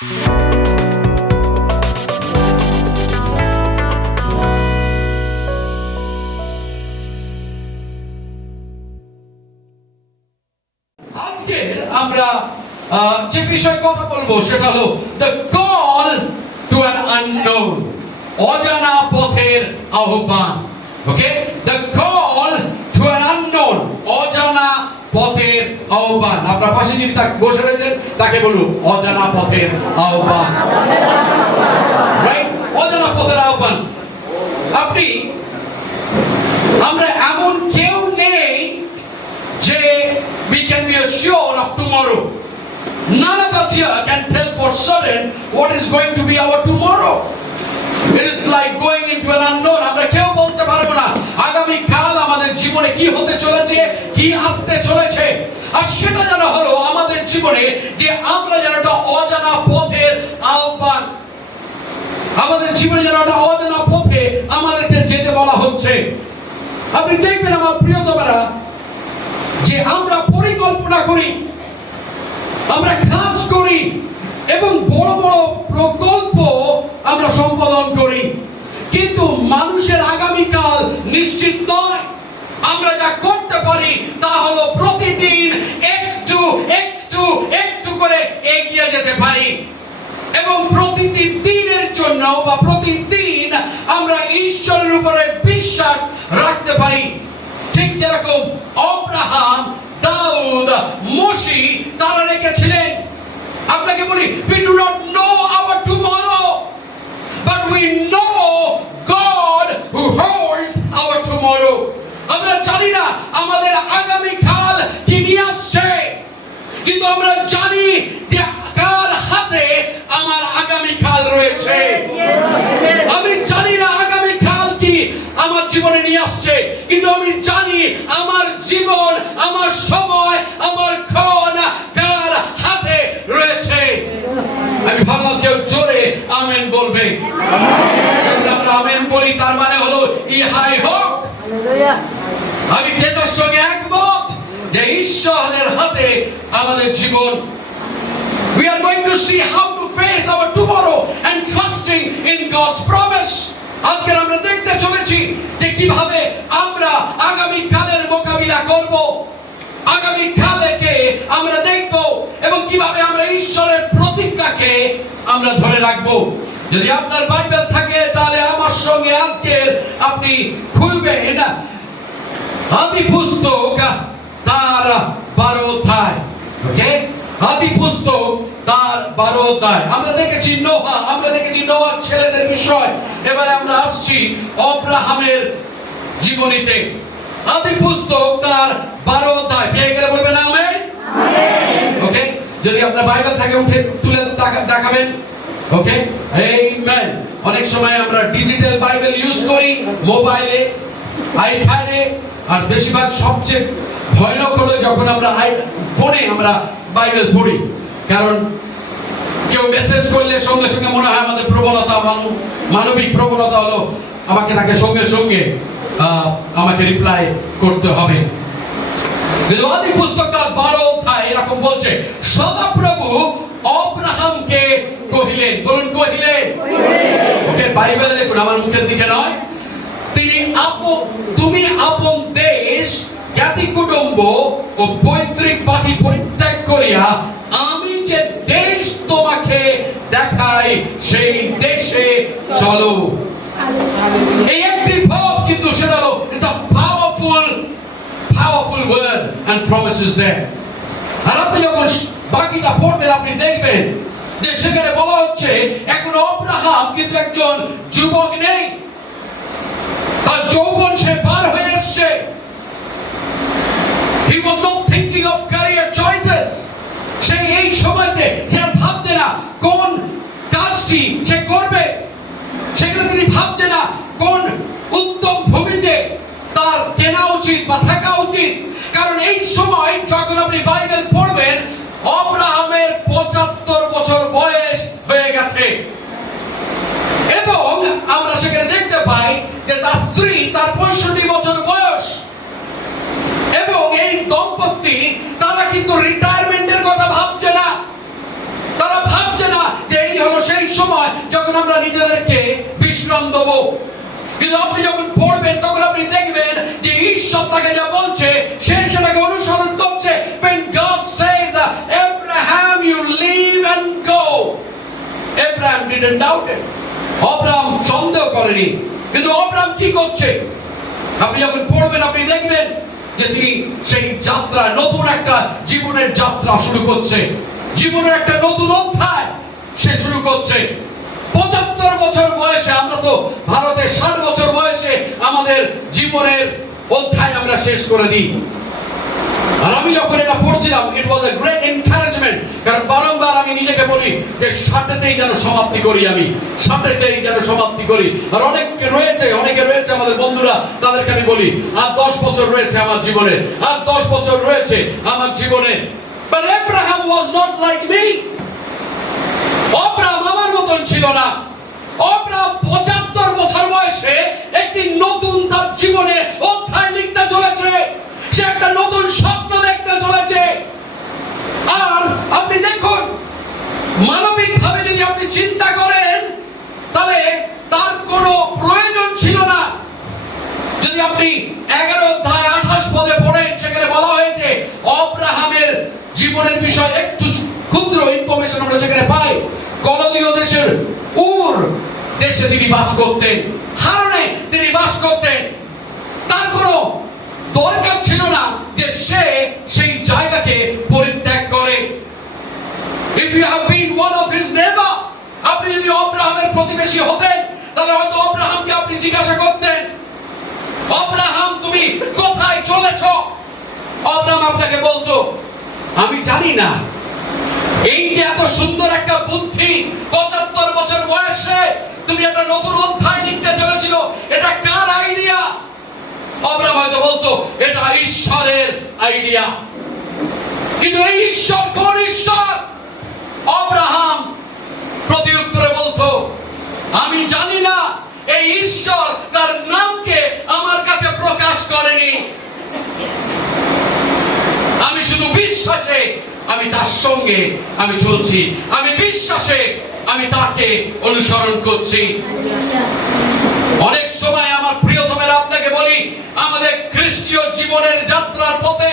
আজকে আমরা যে বিষয়ে কথা বলবো সেটা হলো the call to an unknown, অজানা পথের আহ্বান। ওকে, the call to an unknown, অজানা পথের আহ্বান। আপনার পাশে যিনি বসে রয়েছেন তাকে বলুন অজানা পথের আহ্বান। রাইট, অজানা পথের আহ্বান। আমরা এমন কেউ নেই যে we can be assured of tomorrow. None of us here can tell for certain what is going to be our tomorrow. It is like going into an unknown. আমরা কেউ বলতে পারবো না আগামী কাল আমাদের জীবনে কি হতে চলেছে, কি আসতে চলেছে। আর সেটা যেন হলো আমাদের জীবনে যে আমরা যেন একটা অজানা পথের আহ্বান, আমাদের জীবনে যেন একটা অজানা পথে আমাদেরকে যেতে বলা হচ্ছে। আপনি দেখবেন আমার প্রিয়তমারা যে আমরা পরিকল্পনা করি, আমরা কাজ করি এবং বড় বড় প্রকল্প আমরা সম্পাদন করি, কিন্তু মানুষের আগামীকাল নিশ্চিত নয়। আমরা যা করতে পারি তা হলো প্রতিদিন একটু একটু একটু করে এগিয়ে যেতে পারি এবং প্রতিটি দিনের জন্য বা প্রতিদিন আমরা ঈশ্বরের উপরে বিশ্বাস রাখতে পারি। ঠিক যেরকম আব্রাহাম, দাউদ, মোশে তারা রেখেছিলেন। আপনাকে বলি, we do not know our tomorrow, but we know God who holds our tomorrow. আমরা জানি না আমাদের আগামী কাল কি নিয়ে আসছে, কিন্তু আমরা জানি যে কার হাতে আমার আগামী কাল রয়েছে। আমি জানি না আগামী কাল কি আমার জীবনে নিয়ে আসছে, কিন্তু আমি জানি আমার জীবন, আমার সময়, আমার ক্ষণ কার হাতে রয়েছে। আমি ভাবলাম কেউ জোরে আমেন বলবে। আমরা আমেন বলি তার মানে হলো ইহাই হোক। আমি খেতার সঙ্গে একমত যে ঈশ্বরের হাতে আমাদের জীবন। We are going to see how to face our tomorrow and trusting in God's promise. আজকে আমরা দেখতে চলেছি যে কিভাবে আমরা আগামী কালের মোকাবিলা করব, আগামী কালকে আমরা দেখব এবং কিভাবে আমরা ঈশ্বরের প্রতিজ্ঞাকে আমরা ধরে রাখব। যদি আপনার বাইবেল থাকে তাহলে আমার সঙ্গে আজকে আপনি খুলবেন আদি পুস্তক তার 12 অধ্যায়। ওকে, আদি পুস্তক তার 12 অধ্যায়। আমরা দেখেছি নোহা, আমরা দেখেছি নোহার ছেলেদের বিষয়। এবারে আমরা আসছি আব্রাহামের জীবনীতে। আদি পুস্তক তার 12 অধ্যায়। পেয়ে গেলে বলবেন আমেন। ওকে, যদি আপনার বাইবেল থাকে উঠে তুলে দেখাবেন। ওকে, আমেন। অনেক সময় আমরা ডিজিটাল বাইবেল ইউজ করি, মোবাইলে, আইপ্যাডে, আর বেশিরভাগ সবচেয়ে ভয়ানক হলো যখন আমরা ফোনে আমরা বাইবেল পড়ি। কারণ কেউ মেসেজ করলে সঙ্গে সঙ্গে মনে হয় আমাদের প্রবণতা, মানবিক প্রবণতা হলো আমাকে তাকে সঙ্গে সঙ্গে আমাকে রিপ্লাই করতে হবে। কিন্তু আদি পুস্তক তার 12 অধ্যায় এরকম বলছে, সদাপ্রভু আব্রাহামকে কহিলেন। বলুন কহিলেন। ওকে, বাইবেলে দেখুন, আমার মুখের দিকে নয়। তুমি আপন দেশ, জ্ঞাতি কুটুম্ব ও পৈতৃক বাড়ি পরিত্যাগ করিয়া আমি যে দেশ তোমাকে দেখাই সেই দেশে চলো। এই একটি ভাব, কিন্তু সেটা হলো it's a powerful word and promises there. আর আপনি যখন বাকিটা পড়বেন আপনি দেখবেন যে সেখানে বলা হচ্ছে এখন আব্রাহাম কিন্তু একজন যুবক নেই, তার যৌবন সে পার হয়ে এসছে। He was not thinking of career choices. সে এই সময়তে সে ভাবতে না কোন কাজটি সে করবে, সেগুলো তিনি ভাবতে না কোন উত্তম ভূমিতে তার কেনা উচিত বা থাকা উচিত। কারণ এই সময় যখন আপনি বাইবেল পড়বেন আব্রাহামের 75 বছর বয়স হয়ে গেছে এবং আমরা সেখানে দেখতে পাই যে তার স্ত্রী তার 65 বছর বয়স এবং এই দম্পতি তারা কিন্তু রিটায়ারমেন্টের কথা ভাবছে না। তারা ভাবছে না যে এই হলো সেই সময় যখন আমরা নিজেদেরকে বিশ্রাম দেবো। কিন্তু আপনি যখন পড়বেন তখন আপনি দেখবেন যে ঈশ্বর তাকে যা বলছে সে সেটাকে অনুসরণ করছে। When God says, Abraham, you leave and go, Abraham didn't doubt it. Abraham সন্দেহ করেনি। কিন্তু অব্রাহাম কি করছে? আপনি যখন পড়বেন আপনি দেখবেন যে তিনি সেই যাত্রা, নতুন একটা জীবনের যাত্রা শুরু করছে, জীবনের একটা নতুন অধ্যায় সে শুরু করছে। 75 বছর বয়সে, আমরা তো ভারতে 60 বছর বয়সে আমাদের জীবনের অধ্যায় আমরা শেষ করে দিই। আর আমি যখন এটা পড়ছিলাম, ইট ওয়াজ এ গ্রেট এনকারেজমেন্ট, কারণ বারংবার আমি নিজেকে বলি যে 60তেই যেন সমাপ্তি করি, আমি 60তেই যেন সমাপ্তি করি। আর অনেকে রয়েছে আমাদের বন্ধুরা, তাদেরকে আমি বলি আর 10 বছর রয়েছে আমার জীবনে, আর 10 বছর রয়েছে আমার জীবনে। But Abraham was not like me. Abraham আমার মতন ছিল না। অব্রাহাম 75 বছর বয়সে একটি নতুন তার জীবনে অধ্যায় লিখতে চলেছে। সে একটা নতুন স্বপ্ন দেখতে চলেছে। আর আপনি দেখুন, মানবিক ভাবে যদি আপনি চিন্তা করেন তাহলে তার কোনো প্রয়োজন ছিল না। যদি আপনি 11 অধ্যায় 28 পদে পড়েন, সেখানে বলা হয়েছে অব্রাহামের জীবনের বিষয়ে একটু ক্ষুদ্র ইনফরমেশন আমরা যেখানে পাই। কলদীয় দেশের উর দেশে তিনি বাস করতেন, হারানে তিনি বাস করতেন। তার কোনো দরকার ছিল না যে সে সেই জায়গাকে পরিত্যাগ করে। If you have been one of his neighbor, আপনি যদি অব্রাহামের প্রতিবেশী হতেন তাহলে হয়তো অব্রাহামকে আপনি জিজ্ঞাসা করতেন, অব্রাহাম তুমি কোথায় চলেছ? অব্রাহাম আপনাকে বলতো, আমি জানি না। এই যে এত সুন্দর একটা বুদ্ধি, 75 বছর বয়সে তুমি একটা নতুন অধ্যায় লিখতে চলেছিল, এটা কার আইডিয়া? অব্রাহাম হয়তো বলতো এটা ঈশ্বরের আইডিয়া। কিন্তু এই ঈশ্বর কোন ঈশ্বর? অব্রাহাম প্রতি উত্তরে বলতো, আমি জানি না। এই ঈশ্বর তার নামকে আমার কাছে প্রকাশ করেনি। আমি শুধু বিশ্বাসে আমি তার সঙ্গে আমি চলছি, আমি বিশ্বাসে আমি তাকে অনুসরণ করছি। অনেক সময় আমার প্রিয়তমেরা আপনাকে বলি, আমাদের খ্রিস্টীয় জীবনের যাত্রার পথে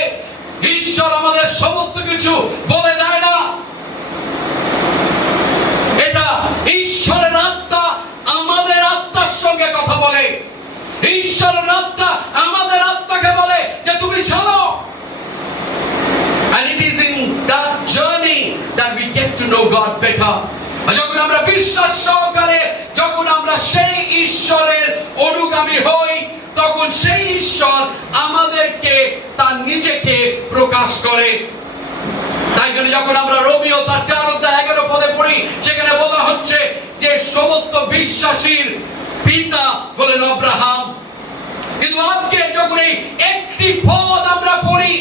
ঈশ্বর আমাদের সমস্ত কিছু বলে দেয় না। এটা ঈশ্বরের আত্মা আমাদের আত্মার সঙ্গে কথা বলে। ঈশ্বরের আত্মা আমাদের আত্মাকে বলে যে তুমি চলো। And it is in that journey that we get to know God better. যখন আমরা বিশ্বাস সহকারে, যখন আমরা সেই ঈশ্বরের অনুগামী হই, তখন সেই ঈশ্বর আমাদেরকে তার নিজেকে প্রকাশ করে। তাই জন্য যখন আমরা রোমীয় তার 4 অধ্যায় 11 পদে পড়ি, সেখানে বলা হচ্ছে যে সমস্ত বিশ্বাসীর পিতা হলেন আব্রাহাম। কিন্তু আজকে যখন এই একটি পদ আমরা পড়ি,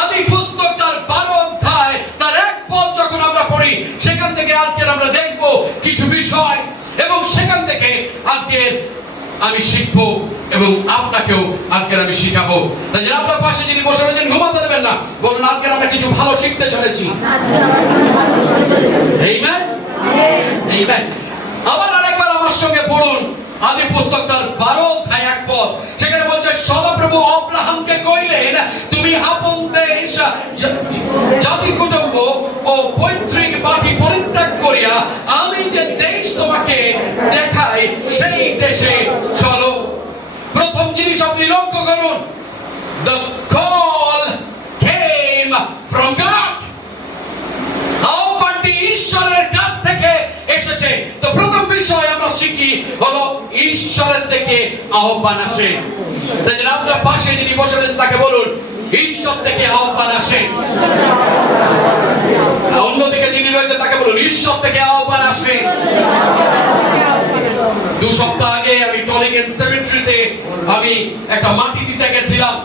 আদি পুস্তক তার 12 অধ্যায় তার 1 পদ যখন আমরা পড়ি, সেখান থেকে আজকে আমরা দেখব কিছু বিষয়, এবং সেখান থেকে আজকে আমি শিখব এবং আপনাকেও আজকে আমি শিখাবো। তাই যারা আপনার পাশে যিনি বসে রয়েছেন, ঘুমাতে দেবেন না, বলুন আজকে আমরা কিছু ভালো শিখতে চলেছি। Amen, amen. আবার আরেকবার আমার সঙ্গে পড়ুন আদি পুস্তক তার 12 অধ্যায় 1 পদ। সেখানে বলছে, সদাপ্রভু আব্রাহামকে কইলেন, তুমি আপন দেশ, জাতি কুটুম্ব ও পৈতৃক বাড়ি পরিত্যাগ করিয়া আমি যে দেশ তোমাকে দেখাই সেই দেশে চলো। প্রথম জিনিস আপনি লক্ষ্য করুন, the call came from God. আহ্বানটি ঈশ্বরের কাছ থেকে এসেছে। তো প্রথম বিষয় আমরা শিখি হলো ঈশ্বরের থেকে আহ্বান আসে। তাই জন্য আপনার পাশে যিনি বসে রয়েছেন তাকে বলুন, ঈশ্বর থেকে আহ্বান আসে। অন্যদিকে যিনি রয়েছে তাকে বলুন, ঈশ্বর থেকে আহ্বান আসে। 2 সপ্তাহ আগে আমি টলিগেন সেমেট্রিতে আমি একটা মাটি দিতে গেছিলাম।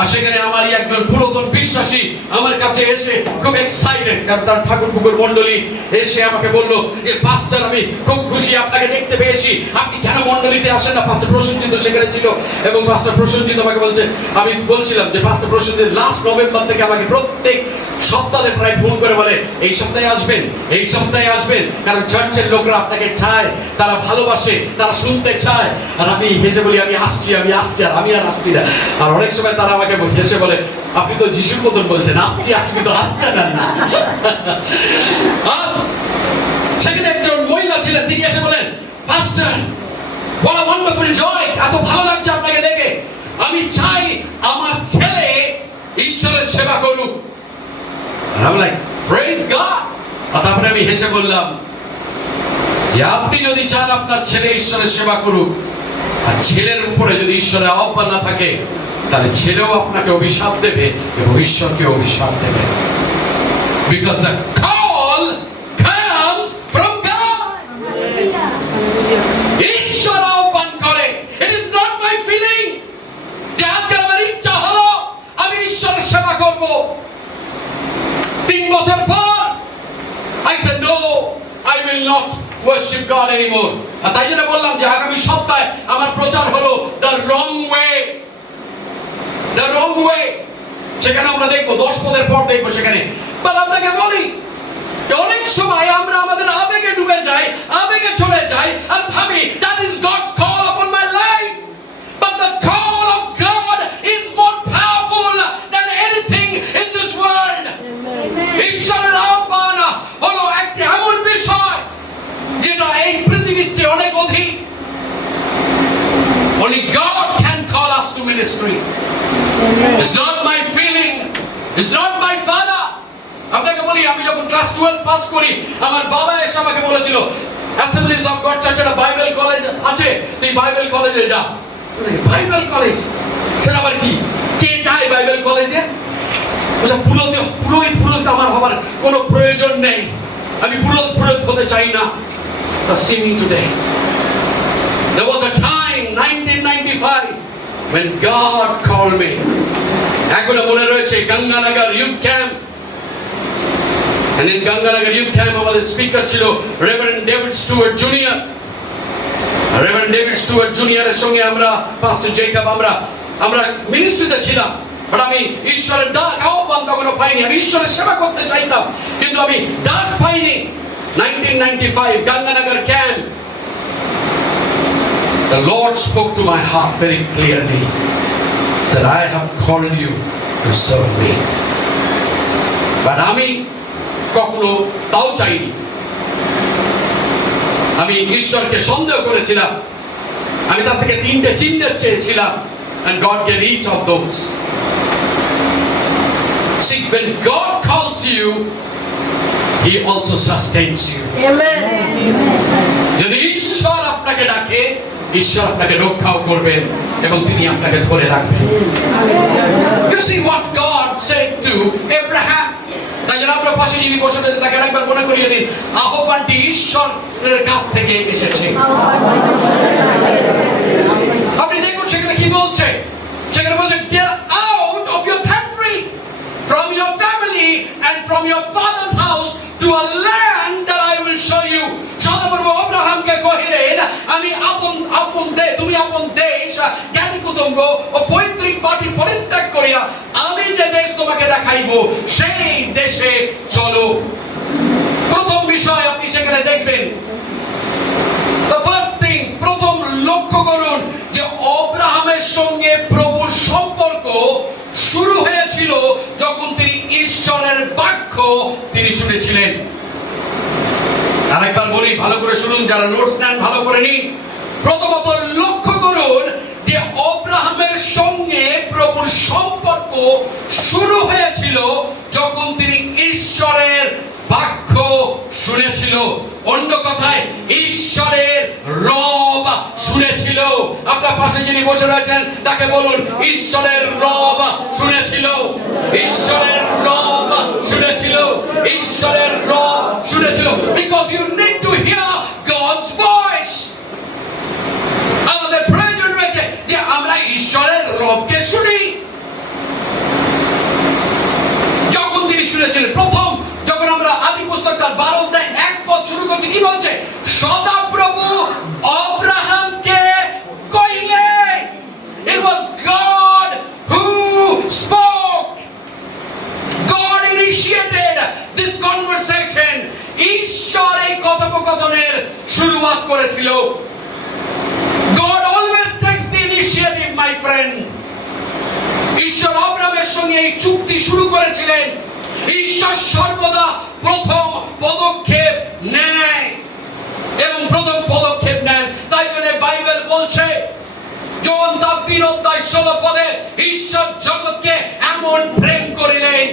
আর সেখানে আমারই একজন পুরাতন বিশ্বাসী আমার কাছে এসে খুব এক্সাইটেড, কারণ তার ঠাকুর পুকুর মণ্ডলী এসে আমাকে বললো যে পাস্টার, আমি খুব খুশি আপনাকে দেখতে পেয়েছি, আপনি কেন মণ্ডলীতে আসেন না? পাস্টার প্রসেনজিৎ সেখানে ছিল, এবং পাস্টার প্রসেনজিৎ আমাকে বলছে, আমি বলছিলাম যে পাস্টার প্রসেনজিৎ লাস্ট নভেম্বর থেকে আমাকে প্রত্যেক সপ্তাহে প্রায় ফোন করে বলে এই সপ্তাহে আসবেন, এই সপ্তাহে আসবেন, কারণ চার্চের লোকরা আপনাকে চায়, তারা ভালোবাসে, তারা শুনতে চায়। আর আমি হেসে বলি আমি আসছি, আর আমি আর আসছি না। আর অনেক সময় তারা আমাকে হেসে বলে আপনি তো যিশুর মতন বলছেন আসছি আসছি, কিন্তু আসছেন না। সেখানে একজন মহিলা ছিলেন, তিনি এসে বলেন পাস্টার what a wonderful joy, এত ভালো লাগছে আপনাকে দেখে, আমি চাই আমার ছেলে ঈশ্বরের সেবা করুক। I'm like praise God। তারপরে আমি হেসে বললাম যে আপনি যদি চান আপনার ছেলে ঈশ্বরের সেবা করুক, আর ছেলের উপরে যদি ঈশ্বরের আহ্বান না থাকে, তাহলে ছেলেও আপনাকে অভিশাপ দেবে এবং ঈশ্বরকে অভিশাপ দেবে। Because the call comes from God। ঈশ্বর আহ্বান করে। It is not my feeling যে আজকে আমার ইচ্ছা হলো আমি ঈশ্বরের সেবা করব। 3 বছর পর I said no, I will not worship God anymore। আর তাই জন্য বললাম যে আগামী সপ্তাহে আমার প্রচার হলো the wrong way। The wrong way। সেখানে আমরা দেখবো 10 পদের পর দেখবো সেখানে। বাট আপনাকে বলি অনেক সময় আমরা আমাদের আবেগে ডুবে যাই, আবেগে চলে যাই আর ভাবি that is God's call upon my life। But the call of God is more powerful than anything in this world। ঈশ্বরের আহ্বান হলো একটি এমন বিষয় যেটা এই পৃথিবীতে অনেক অধিক। Only God can call us to ministry। It's not my feeling, it's not my father। আপনাকে বলি আমি যখন ক্লাস 12 পাস করি, আমার বাবা এসে আমাকে বলেছিল অ্যাসেম্বলিজ অফ গড চার্চের বাইবেল কলেজ আছে, তুই বাইবেল কলেজে যা। বাইবেল কলেজ সেটা আবার কি? কে যায় বাইবেল কলেজে? ওটা পুরোহিত আমার হবার কোনো প্রয়োজন নেই, আমি পুরোহিত হতে চাই না। The singing today, there was a time 1995 when God called me। এখনো মনে রয়েছে Ganganagar youth camp, and in Ganganagar youth camp আমাদের স্পিকার ছিল Reverend David Stewart junior. Reverend David Stewart জুনিয়রের সঙ্গে আমরা পাস্টর জেকব আমরা মিনিস্ট্রিতে ছিলাম। বাট আমি ঈশ্বরের ডাক আহ্বান কখনো পাইনি। আমি ঈশ্বরের সেবা করতে চাইতাম কিন্তু আমি ডাক পাইনি। 1995 Ganganagar camp, the Lord spoke to my heart very clearly, said I have called you to serve me। But আমি কখনো তাও চাইনি। আমি ঈশ্বরকে সন্দেহ করেছিলাম, আমি তার থেকে 3টে চিহ্ন চেয়েছিলাম, and God gave each of those। See, when God calls you, He also sustains you। Amen। যদি ঈশ্বর আপনাকে ডাকে, ঈশ্বর আপনাকে রক্ষাও করবেন এবং তিনি আপনাকে ধরে রাখবেন। You see what God said to Abraham। তাই জন্য আপনার পাশে যিনি বসে আছেন তাকে একবার মনে করিয়ে দিন আহ্বানটি ঈশ্বরের কাছ থেকে এসেছে। আপনি দেখুন সেখানে কি বলছে, সেখানে বলছে get out of your country, from your family and from your father's house to a land that I will show you। সদাপ্রভু আব্রাহামকে কহিলেন আমি তুমি আপন দেশ জ্ঞানী কুটুম্ব ও পৈতৃক মাটি পরিত্যাগ করিয়া আমি যে দেশ তোমাকে দেখাইবো সেই দেশে চলো। প্রথম বিষয় আপনি সেখানে দেখবেন, the first thing, প্রথম লক্ষ্য করুন যে আব্রাহামের সঙ্গে প্রভুর সম্পর্ক শুরু হয়েছিল যখন তিনি ঈশ্বরের বাক্য তিনি শুনেছিলেন। আরেকবার বলি, ভালো করে শুনুন, যারা নোটস নেন ভালো করে নিন। প্রথমত লক্ষ্য করুন যে আব্রাহামের সঙ্গে প্রভুর সম্পর্ক শুরু হয়েছিল যখন তিনি ঈশ্বরের বাক্য শুনেছিল। অন্য কথায় ঈশ্বরের রব শুনেছিল। আপনার পাশে যিনি বসে রয়েছেন তাকে বলুন ঈশ্বরের রব শুনেছিল, ঈশ্বরের রব শুনেছিল, ঈশ্বরের রব শুনেছিল। Because you need to hear God's voice। আমাদের প্রয়োজন রয়েছে যে আমরা ঈশ্বরের রবকে শুনি। যখন তিনি শুনেছিলেন প্রথম, যখন আমরা আদি পুস্তক তার 12 অধ্যায় 1 পদ শুরু করছি, কি বলছে? সদাপ্রভু আব্রাহামকে কইলে। It was God who spoke। God initiated অধঃপতনের শুরুয়াত করেছিল। God always takes the initiative, my friend. ঈশ্বর আব্রাহামের সঙ্গে এই চুক্তি শুরু করেছিলেন। ঈশ্বর সর্বদা প্রথম পদক্ষেপ নেয় এবং প্রথম পদক্ষেপ নেন। তাই জন্য বাইবেল বলছে, জন তার 3:16 ঈশ্বর জগৎকে এমন প্রেম করিলেন।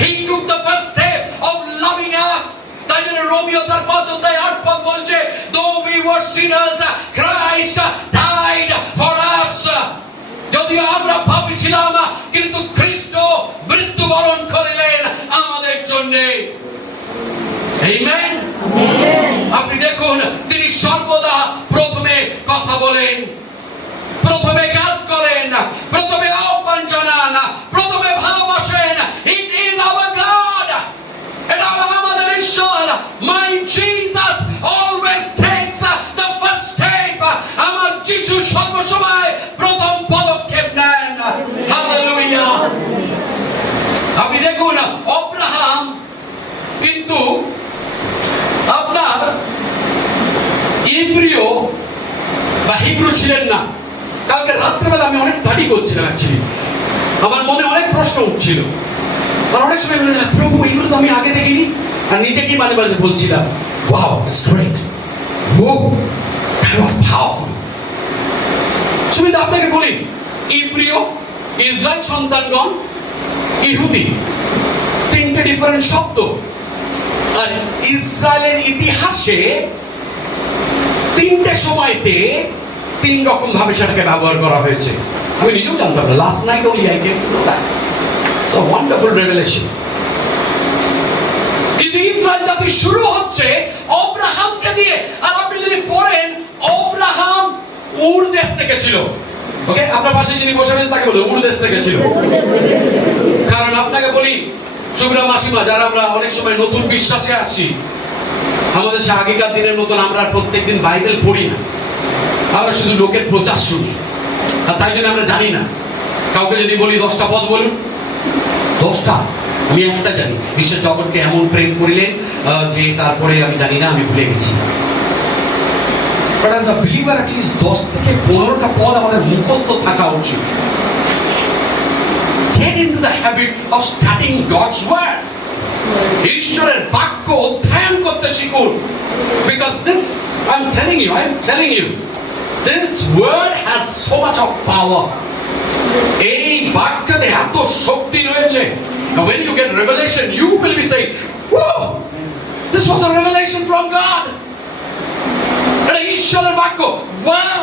He took the first step of loving us. তাই জন্য রোমিও তার 5:8 বলছে, though we were sinners, Christ died for us. যদিও আমরা পাপী ছিলাম, কিন্তু খ্রিস্ট মৃত্যুবরণ করিলেন আমাদের জন্য। আমেন। আপনি দেখুন, তিনি সর্বদা প্রথমে কথা বলেন, প্রথমে কাজ করেন, প্রথমে আহ্বান জানান, প্রথমে ভালোবাসেন। It is our God. এটা আমাদের ঈশ্বর। My Jesus always takes the first step. আমার যিশু সর্বসময় প্রথম পদক্ষেপ নেন। হালেলুয়া। আপনি দেখুন, আব্রাহাম কিন্তু আপনার ইব্রিয় বা হিব্রু ছিলেন না। কালকে রাত্রেবেলা আমি অনেক স্টাডি করছিলাম, অ্যাকচুয়ালি আমার মনে অনেক প্রশ্ন উঠছিল। আর অনেক সময় বলে, প্রভু এগুলো তো আমি আগে দেখিনি। আর নিজে কি মাঝে মাঝে বলছিলাম, wow, it's great, oh, that was powerful. সুবিধা আপনাকে বলি, ইব্রিয়, ইসরায়েল সন্তানগণ, ইহুদি, তিনটে ডিফারেন্ট শব্দ। আর ইসরায়েলের ইতিহাসে তিনটে সময়তে তিন রকম ভাবে সেটাকে ব্যবহার করা হয়েছে। আমি নিজেও জানতাম না। Last night only I came to know that. It's a wonderful revelation. কিন্তু ইসরায়েল জাতি শুরু হচ্ছে আব্রাহামকে দিয়ে। আর আপনি যদি পড়েন, আব্রাহাম উর দেশ থেকে ছিল। ওকে, আপনার পাশে যিনি বসে আছেন তাকে বলে উর দেশ থেকে ছিল। কারণ আপনাকে বলি, সুবিরা মাসিমা, যারা আমরা অনেক সময় নতুন বিশ্বাসে আসছি, আমাদের সে আগেকার দিনের মতন আমরা প্রত্যেকদিন বাইবেল পড়ি না। আমরা শুধু লোকের প্রচার শুনি। আর তাই জন্য আমরা জানি না। কাউকে যদি বলি 10টা পদ বলুন, 10টা, আমি একটা জানি, ঈশ্বর জগৎকে এমন প্রেম করিলেন যে তারপরে আমি জানি না, আমি ভুলে গেছি। But as a believer, at least 10 থেকে 15টা পদ আমাদের মুখস্থ থাকা উচিত। Get into the habit of studying God's word. ঈশ্বরের বাক্য অধ্যয়ন করতে শিখুন। Because this, I'm telling you, this word has so much of power. এই বাক্যতে এত শক্তি রয়েছে। And when you get revelation, you will be saying, "Whoa, this was a revelation from God." এটা ঈশ্বরের বাক্য। Wow,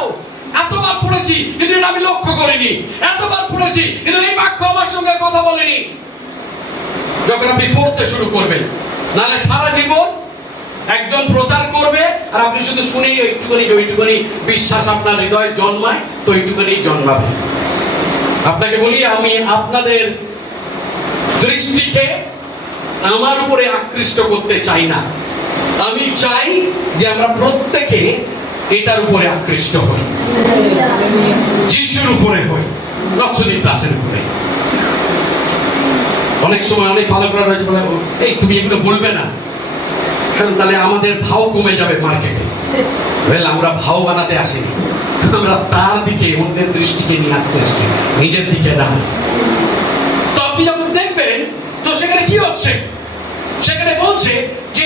এতবার পড়েছি কিন্তু এটা আমি লক্ষ্য করিনি, এতবার পড়েছি কিন্তু এই বাক্য আমার সঙ্গে কথা বলেনি। যখন আপনি পড়তে শুরু করবেন, নাহলে সারা জীবন একজন প্রচার করবে আর আপনি শুধু শুনেই ওইটুকুনি বিশ্বাস আপনার হৃদয়ে জন্মায়, তো ওইটুকুনি জন্মাবে। আপনাকে বলি, আমি আপনাদের দৃষ্টিকে আমার উপরে আকৃষ্ট করতে চাই না। আমি চাই যে আমরা প্রত্যেকে এটার উপরে আকৃষ্ট হই, যিশুর উপরে হই, নকশদীপ দাসের উপরে। অনেক সময় অনেক পালকরা রয়েছে বলে, এই তুমি এগুলো বলবে না, কারণ তাহলে আমাদের ভাও কমে যাবে মার্কেটে। আমরা ভাও বানাতে আসিনি, আমরা তার দিকে, অন্যের দৃষ্টিকে নিয়ে আসতে আসি, নিজের দিকে না। তো আপনি যখন দেখবেন, তো সেখানে কি হচ্ছে? সেখানে বলছে যে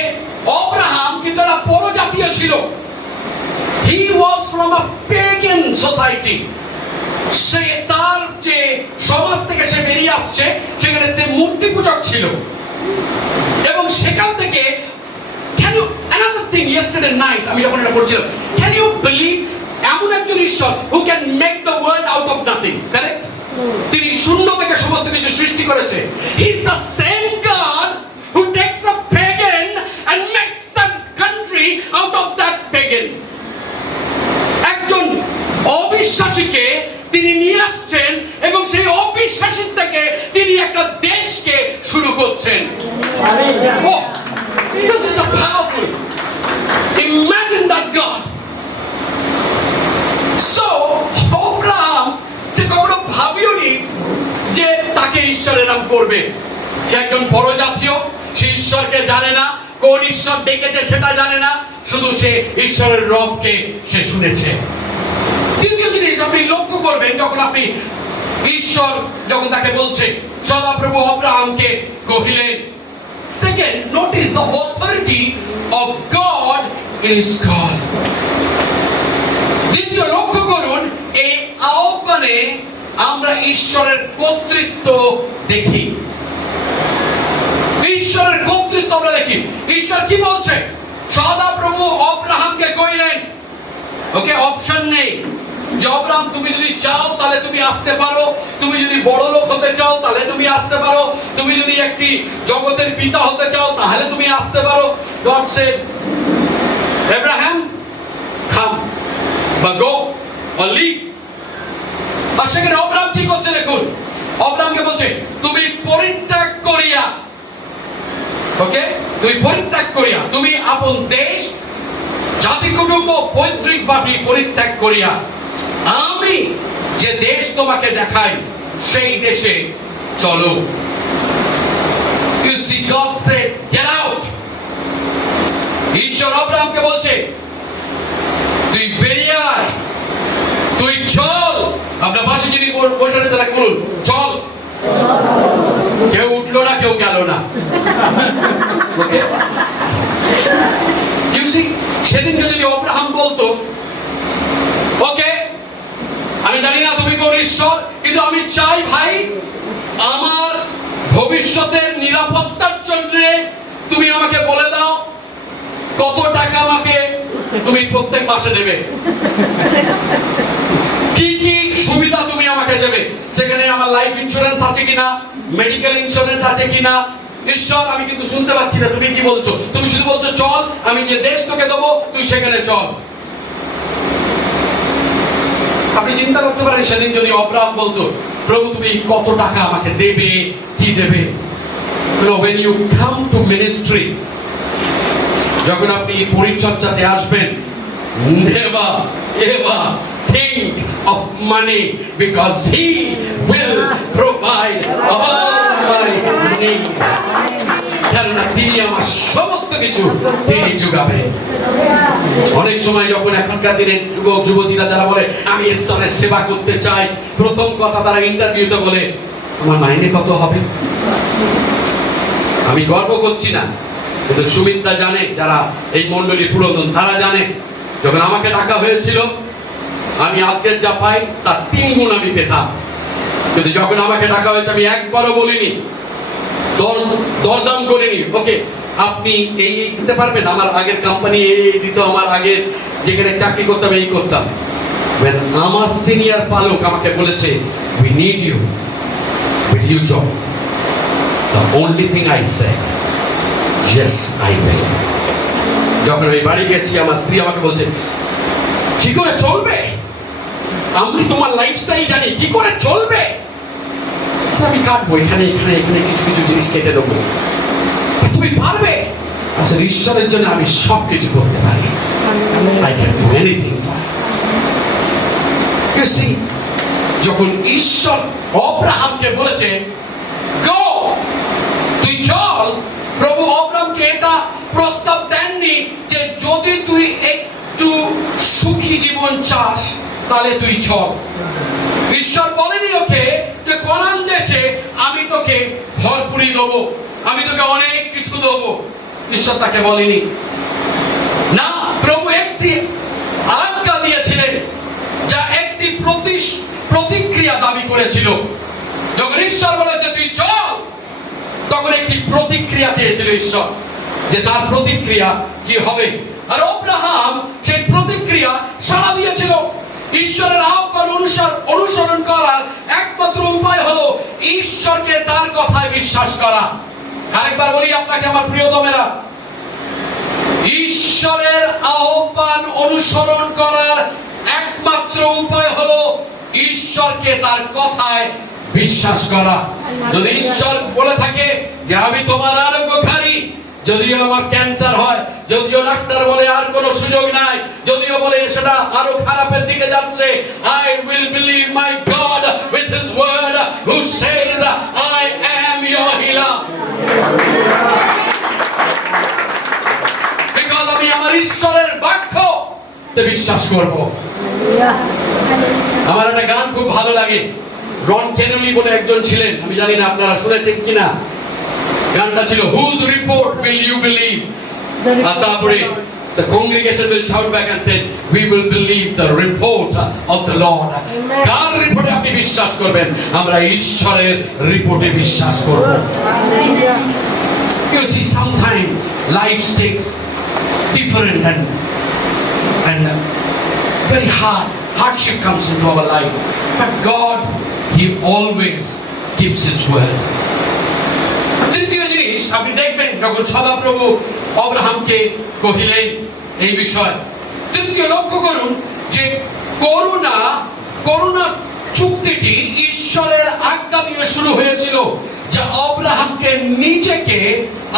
আব্রাহাম কিন্তু একটা পরজাতীয় ছিল। He was from a pagan society. সে তার যে সমাজ থেকে সে বেরিয়ে আসছে, সেখানে যে মূর্তি পূজক ছিল। এবং সেখান থেকে, can you, another thing, yesterday night আমি যখন এটা পড়ছিলাম, can you believe এমন একজন ঈশ্বর who can make the world out of nothing, correct? তিনি শূন্য থেকে সমস্ত কিছু সৃষ্টি করেছে। He is the same God who takes a pagan and makes a country out of that pagan. একজন অবিশ্বাসীকে তিনি নিয়ে আসছেন এবং সেই অবিশ্বাসী থেকে তিনি একটা দেশকে শুরু করছেন। Oh, this is a powerful. Imagine that God. So, Abraham সে কখনো ভাবিওনি যে তাকে ঈশ্বরের নাম করবে। সে একজন পরজাতীয়, সে ঈশ্বরকে জানে না, কোন ঈশ্বর ডেকেছে সেটা জানে না, শুধু সে ঈশ্বরের রবকে সে শুনেছে। দ্বিতীয় জিনিস আপনি লক্ষ্য করবেন, যখন আপনি ঈশ্বর যখন তাকে বলছে, সদাপ্রভু অব্রাহামকে কহিলেন। Second, notice the authority of god in his call. দ্বিতীয়, লক্ষ্য করুন এই আহ্বানে আমরা ঈশ্বরের কর্তৃত্ব দেখি। ঈশ্বরের কর্তৃত্ব আমরা দেখি। ঈশ্বর কি বলছে? সদাপ্রভু অব্রাহামকে কইলেন, ওকে, অপশন নেই যে অব্রাহাম তুমি যদি চাও তাহলে তুমি আসতে পারো, তুমি যদি বড় লোক হতে চাও তাহলে তুমি আসতে পারো, তুমি যদি একটি জগতের পিতা হতে চাও তাহলে তুমি আসতে পারো। গড সেড, আব্রাহাম, come বা go or leave। আর সেখানে অব্রাহাম কি করছে দেখুন, অব্রাহামকে বলছে তুমি পরিত্যাগ করিয়া, ওকে, তুমি পরিত্যাগ করিয়া, তুমি আপন দেশ, জাতি, কুটুম্ব, পৈতৃক বাড়ি পরিত্যাগ করিয়া আমি যে দেশ তোমাকে দেখাই সেই দেশে চলো। You see, God said, get out. ঈশ্বর আব্রাহামকে বলছে তুই বেরিয়ে আয়, তুই চল। আপনার পাশে যিনি বসে রয়েছে তাকে বলুন চল। কেউ উঠলো না, কেউ গেল না। ওকে, ইউ সি, সেদিনকে যদি আব্রাহাম বলতো, ওকে, আমি জানি না তুমি কোন ঈশ্বর, কিন্তু আমি চাই ভাই আমার ভবিষ্যতের নিরাপত্তার জন্য তুমি আমাকে বলে দাও কত টাকা আমাকে তুমি প্রত্যেক মাসে দেবে, কি কি সুবিধা তুমি আমাকে দেবে, সেখানে আমার লাইফ ইন্স্যুরেন্স আছে কিনা, মেডিকেল ইন্স্যুরেন্স আছে কিনা। ঈশ্বর, আমি কিন্তু শুনতে পাচ্ছি না তুমি কি বলছো, তুমি শুধু বলছো চল, আমি যে দেশ তোকে দেবো তুই সেখানে চল। আপনি চিন্তা করতে পারেন সেদিন যদি আব্রাহাম বলতো প্রভু তুমি কত টাকা আমাকে দেবে, কি দেবে। when you come to ministry, যখন আপনি পরিচর্যাতে আসবেন, never ever think of money because he will provide all my need. কেননা তিনি আমার সমস্ত কিছু তিনি যোগাবেন। অনেক সময় যখন এখনকার দিনের যুবক যুবতীরা যারা বলে আমি ঈশ্বরের সেবা করতে চাই, প্রথম কথা তারা ইন্টারভিউতে বলে আমার মাইনে কত হবে। আমি গর্ব করছি না, কিন্তু সুমিতা জানে, যারা এই মণ্ডলীর পুরাতন তারা জানে, যখন আমাকে ডাকা হয়েছিল আমি আজকের যা পাই তার 3 গুণ আমি পেতাম। কিন্তু যখন আমাকে ডাকা হয়েছে আমি একবারও বলিনি, দরদাম করিনি, ওকে আপনি এই দিতে পারবেন, আমার আগের কোম্পানি এই দিত, আমার আগের যেখানে চাকরি করতাম এই করতাম। আমার সিনিয়র পালক আমাকে বলেছে we need you, will you join? The only thing I said, yes I will. যখন আমি বাড়ি গেছি আমার স্ত্রী আমাকে বলছে কি করে চলবে, আমি তোমার লাইফস্টাইল জানি, কি করে চলবে। আমি কাটবো এখানে এখানে এখানে কিছু কিছু জিনিস কেটে দেবো, তুমি পারবে। আসলে ঈশ্বরের জন্য আমি সব কিছু করতে পারি। I can do anything for you. You see, যখন ঈশ্বর আব্রাহামকে বলেছে go, তুই চল, প্রভু আব্রাহামকে এটা প্রস্তাব দেননি যে যদি তুই একটু সুখী জীবন চাস তাহলে তুই চল। ঈশ্বর বলেনি ওকে যে কোনান দেশে আমি তোকে ভরপুরি দেবো, আমি তোকে অনেক কিছু দেবো। ঈশ্বর তাকে বলেনি না, প্রভু একটি আজ্ঞা দিয়েছিলেন যা একটি প্রতিক্রিয়া দাবি করেছিল। যখন ঈশ্বর বলেছে তুই চল, তখন একটি প্রতিক্রিয়া চেয়েছিল ঈশ্বর, যে তার প্রতিক্রিয়া কি হবে। আর আব্রাহাম সেই প্রতিক্রিয়া সাড়া দিয়েছিল। ঈশ্বরের আহ্বান অনুসরণ করার একমাত্র উপায় হলো ঈশ্বরকে তার কথায় বিশ্বাস করা। আরেকবার বলি আপনাকে আমার প্রিয়তমেরা, ঈশ্বরের আহ্বান অনুসরণ করার একমাত্র উপায় হলো ঈশ্বরকে তার কথায় বিশ্বাস করা। যদি ঈশ্বর বলে থাকে যে আমি তোমার আরোগ্যকারী, যদিও আমার ক্যান্সার হয়, যদিও ডাক্তার বলে আর কোনো সুযোগ নাই, যদিও বলে সেটা আরো খারাপের দিকে যাচ্ছে, I will believe my God with his word who says I am your healer. আমার ঈশ্বরের বাক্যতে বিশ্বাস করব। আমার একটা গান খুব ভালো লাগে, রন কেনেলি বলে একজন ছিলেন, আমি জানি না আপনারা শুনেছেন কিনা। গানটা ছিল, whose report will you believe, আর তারপরে the congregation will shout back and say, we will believe the report of the Lord. কার রিপোর্টে আপনি বিশ্বাস করবেন? আমরা ঈশ্বরের রিপোর্টে বিশ্বাস করব। You see, sometimes life takes different and very hardship comes into our life, but God, He always keeps His word. তৃতীয় জিনিস আপনি দেখবেন, যখন সদাপ্রভু অব্রাহামকে কহিলেন এই বিষয়, তৃতীয় লক্ষ্য করুন যে করুণা চুক্তিটি ঈশ্বরের আজ্ঞা দিয়ে শুরু হয়েছিল, যা অব্রাহামকে নিজেকে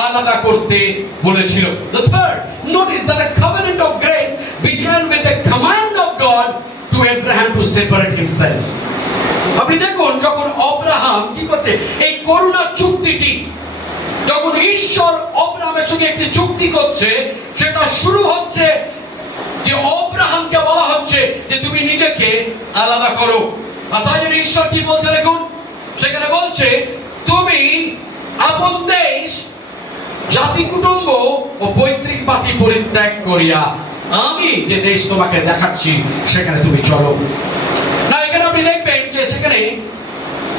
আলাদা করতে বলেছিল। The third, notice that the covenant of grace began with a command of God to Abraham to separate himself. আপনি দেখুন, যখন অব্রাহাম কি করছে, এই করুণা চুক্তিটি যখন ঈশ্বর অব্রাহামের সঙ্গে একটি চুক্তি করছে, সেটা শুরু হচ্ছে যে অব্রাহামকে বলা হচ্ছে যে তুমি নিজেকে আলাদা করো। আর তাই জন্য ঈশ্বর কি বলছে দেখুন, সেখানে বলছে তুমি আপন দেশ, জাতি, কুটুম্ব ও পৈতৃক বাতি পরিত্যাগ করিয়া আমি যে দেশ তোমাকে দেখাচ্ছি সেখানে তুমি চলো। না, এখানে আপনি দেখবেন যে সেখানে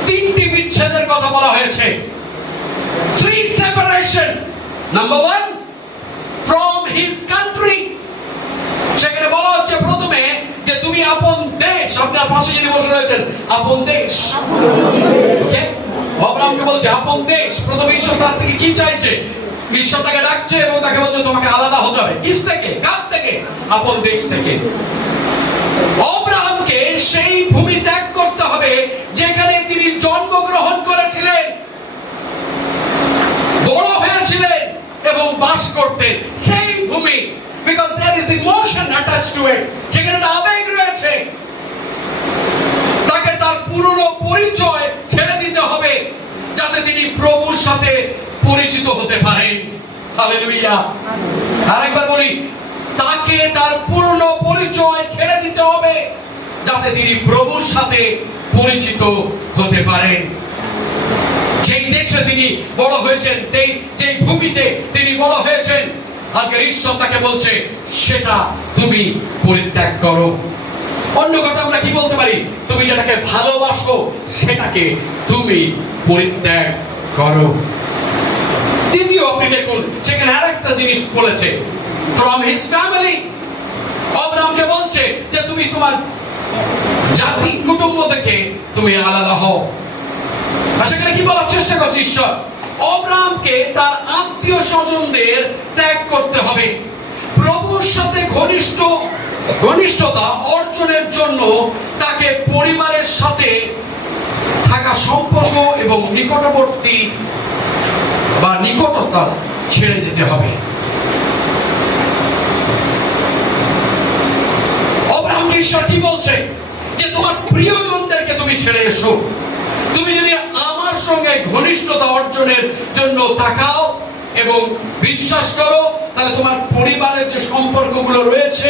তিনটি বিচ্ছেদের কথা বলা হয়েছে। Three separation. Number one, from his country. সেখানে বলা হচ্ছে প্রথমে যে তুমি আপন দেশ, আপনার পাশে যিনি বসে রয়েছেন, আপন দেশ। ওকে, অব্রাহামকে বলছে আপন দেশ। প্রথমে ঈশ্বর তার থেকে কি চাইছে? ঈশ্বর তাকে ডাকছে এবং তাকে বলছে তোমাকে আলাদা হতে হবে। কিস থেকে? কার থেকে? আপন দেশ থেকে। অব্রাহামকে সেই ভূমি ত্যাগ করতে হবে যেখানে তিনি জন্মগ্রহণ করেছিলেন, বড় হয়েছিলেন এবং বাস করতেন, সেই ভূমি। because there is emotion attached to it, সেখানে আবেগ রয়েছে। তাকে তার পুরনো পরিচয় ছেড়ে দিতে হবে যাতে তিনি প্রভুর সাথে পরিচিত হতে পারেন। হালেলুয়া। আরেকবার বলি, তাকে তার পুরনো পরিচয় ছেড়ে দিতে হবে যাতে তিনি প্রভুর সাথে পরিচিত হতে পারেন। যেই দেশে তিনি বড় হয়েছেন, যে ভূমিতে তিনি বড় হয়েছেন, আজকে ঈশ্বর তাকে বলছে সেটা তুমি পরিত্যাগ করো। অন্য কথা আমরা কি বলতে পারি? তুমি যেটাকে ভালোবাসো সেটাকে তুমি পরিত্যাগ করো। তৃতীয় আপনি দেখুন, সেখানে আরেকটা জিনিস বলেছে, from his family। অব্রাহামকে বলছে যে তুমি তোমার জাতি, কুটুম্ব থেকে তুমি আলাদা হও। আর সেখানে কি বলার চেষ্টা করছে ঈশ্বর? অব্রাহামকে তার আত্মীয় স্বজনদের ত্যাগ করতে হবে। প্রভুর সাথে ঘনিষ্ঠতা অর্জনের জন্য তাকে পরিবারের সাথে থাকা সম্পর্ক এবং নিকটবর্তী বা নিকটতা ছেড়ে যেতে হবে। অব্রাহামকে ঈশ্বর কি বলছে? যে তোমার প্রিয়জনদেরকে তুমি ছেড়ে এসো। তুমি যদি আমার সঙ্গে ঘনিষ্ঠতা অর্জনের জন্য তাকাও এবং বিশ্বাস করো, তাহলে তোমার পরিবারের যে সম্পর্কগুলো রয়েছে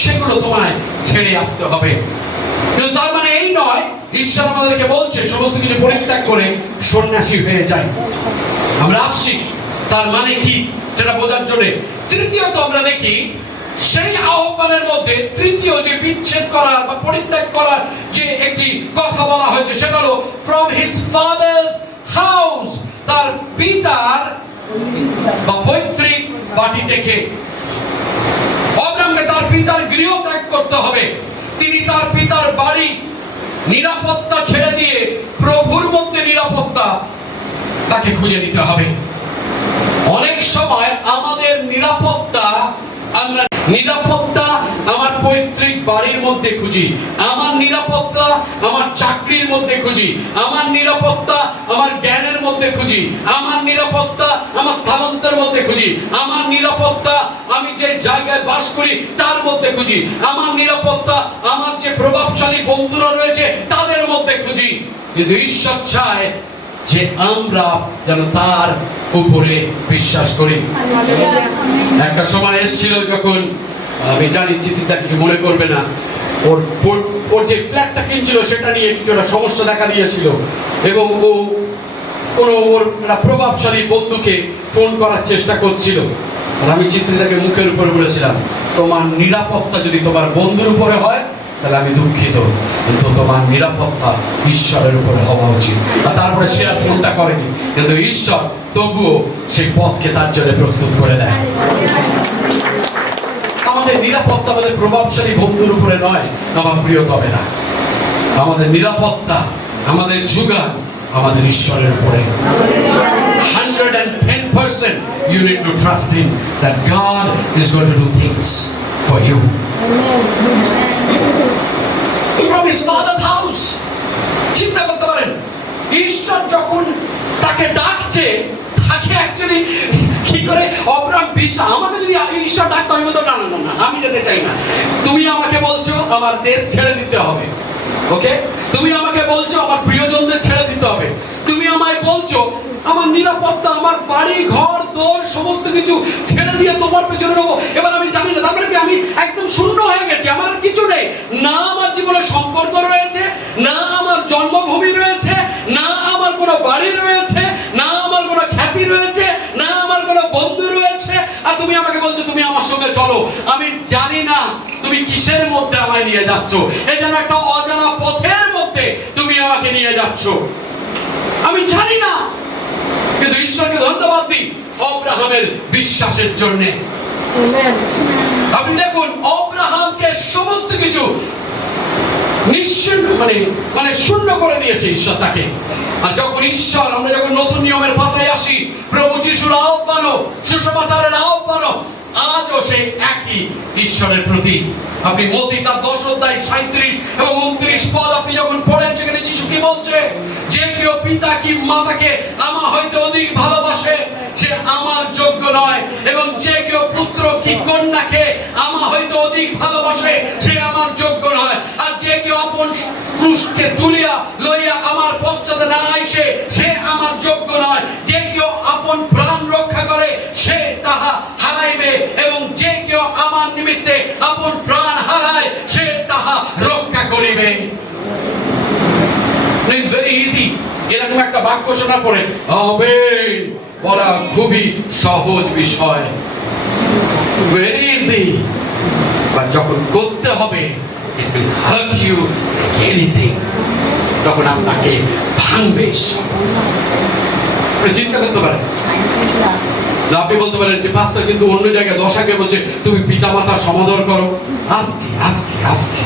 সেগুলো তোমায় ছেড়ে আসতে হবে। কিন্তু তার মানে এই নয় ঈশ্বর আমাদেরকে বলছে সমস্ত কিছু পরিত্যাগ করে সন্ন্যাসী হয়ে যায়। আমরা আসছি, তার মানে কি সেটা বোঝার জন্য তৃতীয়ত আমরা দেখি সেই আহ্বানের মধ্যে তৃতীয় যে বিচ্ছেদ করার বা পরিত্যাগ করার যে একটি কথা বলা হয়েছে সেটা হলো from his father's house, তার পিতার বা পৈতৃক বাড়ি থেকে। অব্রাহামকে তার পিতার গৃহ ত্যাগ করতে হবে। তিনি তার পিতার বাড়ি নিরাপত্তা ছেড়ে দিয়ে প্রভুর মধ্যে নিরাপত্তা তাকে খুঁজে দিতে হবে। অনেক সময় আমাদের নিরাপত্তা আমার পৈতৃক বাড়ির মধ্যে খুঁজি, আমার নিরাপত্তা আমার চাকরির মধ্যে খুঁজি, আমার নিরাপত্তা আমার জ্ঞানের মধ্যে খুঁজি, আমার নিরাপত্তা আমার তালন্তের মধ্যে খুঁজি, আমার নিরাপত্তা আমি যে জায়গায় বাস করি তার মধ্যে খুঁজি, আমার নিরাপত্তা আমার যে প্রভাবশালী বন্ধুরা রয়েছে তাদের মধ্যে খুঁজি। কিন্তু ঈশ্বর চায় যে আমরা যেন তার উপরে বিশ্বাস করি। একটা সময় এসেছিল যখন, আমি জানি চিঠিটা কিছু মনে করবে না, ওর যে ফ্ল্যাটটা কিনছিল সেটা নিয়ে কিছু একটা সমস্যা দেখা দিয়েছিল, এবং ও কোনো ওর একটা প্রভাবশালী বন্ধুকে ফোন করার চেষ্টা করছিল। আর আমি চিত্রিতাকে মুখের উপরে বলেছিলাম, তোমার নিরাপত্তা যদি তোমার বন্ধুর উপরে হয় তাহলে আমি দুঃখিত, কিন্তু তোমার নিরাপত্তা ঈশ্বরের উপরে হওয়া উচিত। আর তারপরে সে আর ফোনটা করেনি, কিন্তু ঈশ্বর তবুও সেই পথকে তার জন্য প্রস্তুত করে দেয়। আমাদের নিরাপত্তা আমাদের প্রভাবশালী বন্ধুর উপরে নয় আমার প্রিয়, তবে না, আমাদের নিরাপত্তা, আমাদের যোগান আমাদের ঈশ্বরের উপরে। 110% you need to trust in that God is going to do things for you from his father's house. চিন্তা করতে পারেন, ঈশ্বর যখন তাকে ডাকছে, তাকে অ্যাকচুয়ালি কি করে অব্রাহাম বিশ্বাস, আমাকে যদি ঈশ্বর ডাকতো আমি বলতাম না না না, আমি যেতে চাই না। তুমি আমাকে বলছো আমার দেশ ছেড়ে দিতে হবে, ওকে, তুমি আমাকে বলছো আমার প্রিয়জনদের ছেড়ে দিতে হবে, তুমি আমায় বলছো আমার নিরাপত্তা, আমার বাড়ি ঘর দোর সমস্ত কিছু ছেড়ে দিয়ে তোমার পেছনে নেবো। এবার আমি জানি না, তারপরে কি আমি একদম শূন্য হয়ে গেছি, আমার আর কিছু নেই, না আমার জীবনে সম্পর্ক রয়েছে, না আমার জন্মভূমি রয়েছে, না আমার কোনো বাড়ি রয়েছে, না আমার কোনো খ্যাতি রয়েছে, না আমার কোনো বন্ধু রয়েছে, আর তুমি আমাকে বলছো তুমি আমার সঙ্গে চলো। আমি জানি না তুমি কিসের মধ্যে আমায় নিয়ে যাচ্ছ, এই যেন একটা অজানা পথের মধ্যে তুমি আমাকে নিয়ে যাচ্ছ, আমি জানি না, কিন্তু ঈশ্বরকে ধন্যবাদ দিই অব্রাহামের বিশ্বাসের জন্য। আপনি দেখুন, অব্রাহামকে সমস্ত কিছু মানে শূন্য করে দিয়েছে ঈশ্বর তাকে। আর যখন ঈশ্বর, আমরা যখন নতুন নিয়মের পাতায় আসি, প্রভু যিশুর আহ্বানও, সুসমাচারের আহ্বানও আজও সেই একই ঈশ্বরের প্রতি। আপনি মতি তার 10 অধ্যায় 37 এবং 29 পদ আপনি যখন পড়েন, সেখানে যিশু কি বলছে, যে কেউ পিতা কি মাতাকে আমার হয়তো অধিক ভালোবাসে সে আমার যোগ্য নয়, এবং যে কেউ পুত্র কি কন্যাকে আমার হয়তো অধিক ভালোবাসে সে আমার যোগ্য নয়, আর যে কেউ আপন ক্রুশকে তুলিয়া লইয়া আমার পশ্চাতে না আইসে সে আমার যোগ্য নয়। যে কেউ আপন প্রাণ রক্ষা করে সে তাহা হারাইবে, এবং যে কেউ আমার নিমিত্তে আপন প্রাণ হারায় সে তাহা রক্ষা করিবে। It's very easy এরকম একটা বাক্য শোনার পরে আমেন বলা খুবই সহজ বিষয়, very easy, but যখন করতে হবে it will hurt you like anything, তখন আপনাকে ভাঙবে। চিন্তা করতে পারেন, আপনি বলতে পারেন যে পাস্টর কিন্তু অন্য জায়গায় দশাকে বলছে তুমি পিতামাতার সমাদর করো। আসছি আসছি আসছি,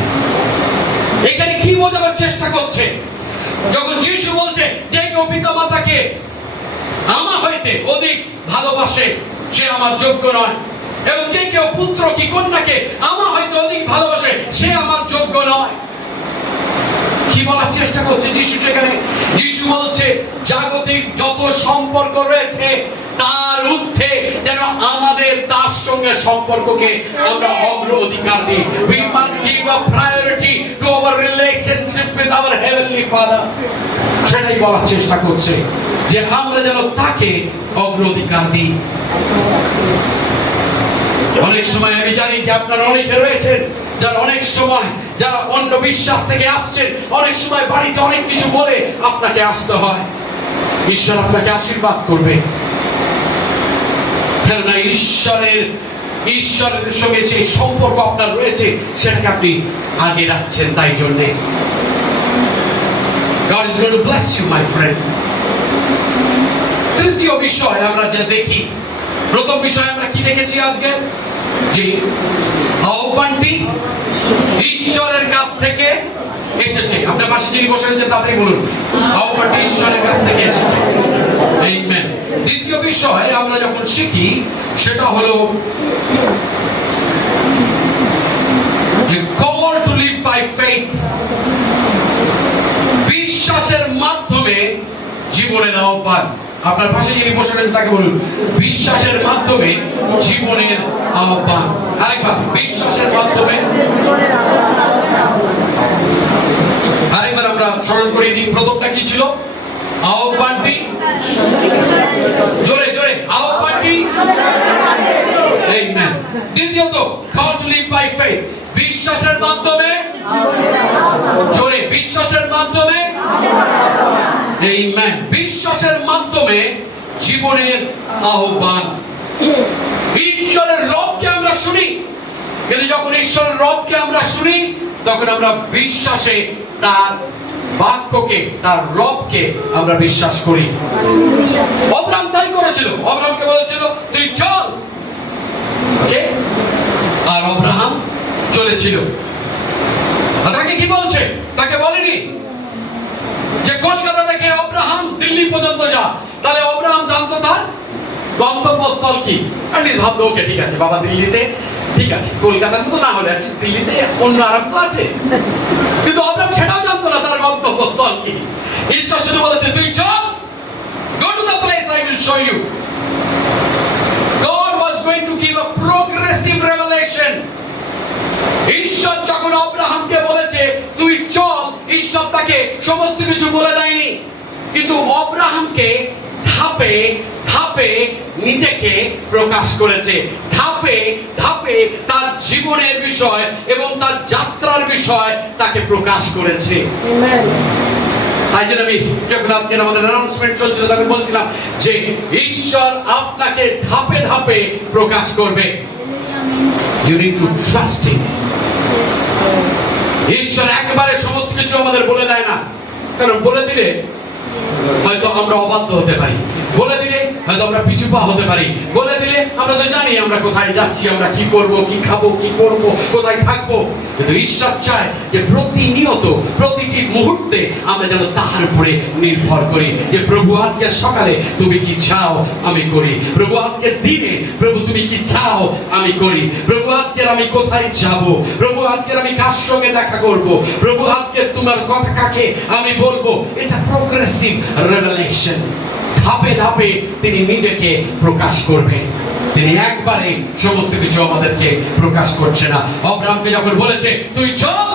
এখানে কি বোঝানোর চেষ্টা করছে? যখন যিশু বলছে যে কেউ পিতামাতাকে আমার হইতে অধিক ভালোবাসে সে আমার যোগ্য নয়, এবং যে কেউ পুত্র কি কন্যাকে আমার হইতে অধিক ভালোবাসে সে আমার যোগ্য নয়, কি বলার চেষ্টা করছে যিশু সেখানে? যিশু বলছে জাগতিক যত সম্পর্ক রয়েছে তার ঊর্ধ্বে যেন আমাদের তার সঙ্গে সম্পর্ককে আমরা অগ্রাধিকার দিই। We must give a priority to our relationship with our heavenly Father. সেটাই বলার চেষ্টা করছে যে আমরা যেন তাকে অগ্রাধিকার দিই। অনেক সময় আমি জানি যে আপনারা অনেকে রয়েছেন যারা অনেক সময় যারা অন্য বিশ্বাস থেকে আসছেন, অনেক সময় বাড়িতে অনেক কিছু বলে আপনাকে আসতে হয়। ঈশ্বর আপনাকে আশীর্বাদ করবে, কেননা ঈশ্বরের সঙ্গে সেই সম্পর্ক আপনার রয়েছে, সেটাকে আপনি আগে রাখছেন, তাই জন্যে God is going to bless you, my friend. তৃতীয় বিষয় আমরা যা দেখি, প্রথম বিষয় আমরা কি দেখেছি আজকে, যে আহ্বানটি ঈশ্বরের কাছ থেকে এসেছে। আপনার পাশে যিনি বসে আছেন তাড়াতাড়ি বলুন, আহ্বানটি ঈশ্বরের কাছ থেকে এসেছে। আমেন। দ্বিতীয় বিষয় আমরা যখন শিখি সেটা হলো যে call to live by faith, বিশ্বাসের মাধ্যমে জীবনের আহ্বান। আপনার পাশে যিনি বসে আছেন তাকে বলুন, বিশ্বাসের মাধ্যমে জীবনের আহ্বান। আরেকবার, বিশ্বাসের মাধ্যমে। আরেকবার আমরা স্মরণ করিয়ে দিই, প্রথমটা কি ছিল? আহ্বানটি জোরে জোরে our party amen দ্বিতীয়ত how to live by faith বিশ্বাসের মাধ্যমে জোরে বিশ্বাসের মাধ্যমে amen বিশ্বাসের মাধ্যমে জীবনের আহ্বান ঈশ্বরের রবকে আমরা শুনি কিন্তু যখন ঈশ্বরের রবকে আমরা শুনি তখন আমরা বিশ্বাসে তার বাক্যকে তার রবকে আমরা বিশ্বাস করি অব্রাহাম তাই করেছিল অব্রাহামকে বলেছিল তুই চল ওকে আর অব্রাহাম চলেছিল তাকে কি বলছে তাকে বলেনি যে কলকাতা থেকে অব্রাহাম দিল্লি পর্যন্ত যা তাহলে অব্রাহাম জানতো তার গন্তব্যস্থল কি আর ভাবতো ওকে ঠিক আছে বাবা দিল্লিতে ঠিক আছে কলকাতার মতো না হলে অ্যাটলিস্ট দিল্লিতে অন্য আরাম তো আছে কিন্তু অব্রাহাম সেটাও জানতো না তার গন্তব্যস্থল কি ঈশ্বর শুধু বলেছে তুই চল go to the place I will show you God was going to give a progressive revelation ঈশ্বর যখন অব্রাহামকে বলেছে তুই চল ঈশ্বর তাকে সমস্ত কিছু বলে দেয়নি কিন্তু অব্রাহামকে ধাপে ধাপে নিজেকে প্রকাশ করেছে ধাপে ধাপে তার জীবনের বিষয় এবং তার যাত্রার বিষয় তাকে প্রকাশ করেছে তাই জন্য আমি যখন আজকে আমাদের অ্যানাউন্সমেন্ট চলছিল তখন বলছিলাম যে ঈশ্বর আপনাকে ধাপে ধাপে প্রকাশ করবে you need to trust him ঈশ্বর একবারে সমস্ত কিছু আমাদের বলে দেয় না কারণ বলে দিলে হয়তো আমরা অবাধ্য হতে পারি বলে দিলে হয়তো আমরা পিছু পা হতে পারি বলে দিলে আমরা তো জানি আমরা কোথায় যাচ্ছি আমরা কি করব কি খাবো কি করব কোথায় থাকবো কিন্তু ঈশ্বর চায় যে প্রতিনিয়ত প্রতিটি মুহূর্তে আমরা যেন তার উপরে নির্ভর করি যে প্রভু আজকে সকালে তুমি কি চাও আমি করি প্রভু আজকে দিনে প্রভু তুমি কি চাও আমি করি প্রভু আজকে আমি কোথায় যাব প্রভু আজকে আমি কার সঙ্গে দেখা করব প্রভু আজকে তোমার কথা কাকে আমি বলবো ইটস আ প্রোগ্রেসিভ রেভেলেশন ধাপে ধাপে তিনি নিজেকে প্রকাশ করবেন তিনি একবারে সমস্ত কিছু আমাদেরকে প্রকাশ করছে না অব্রাহামকে যখন বলেছে তুই চল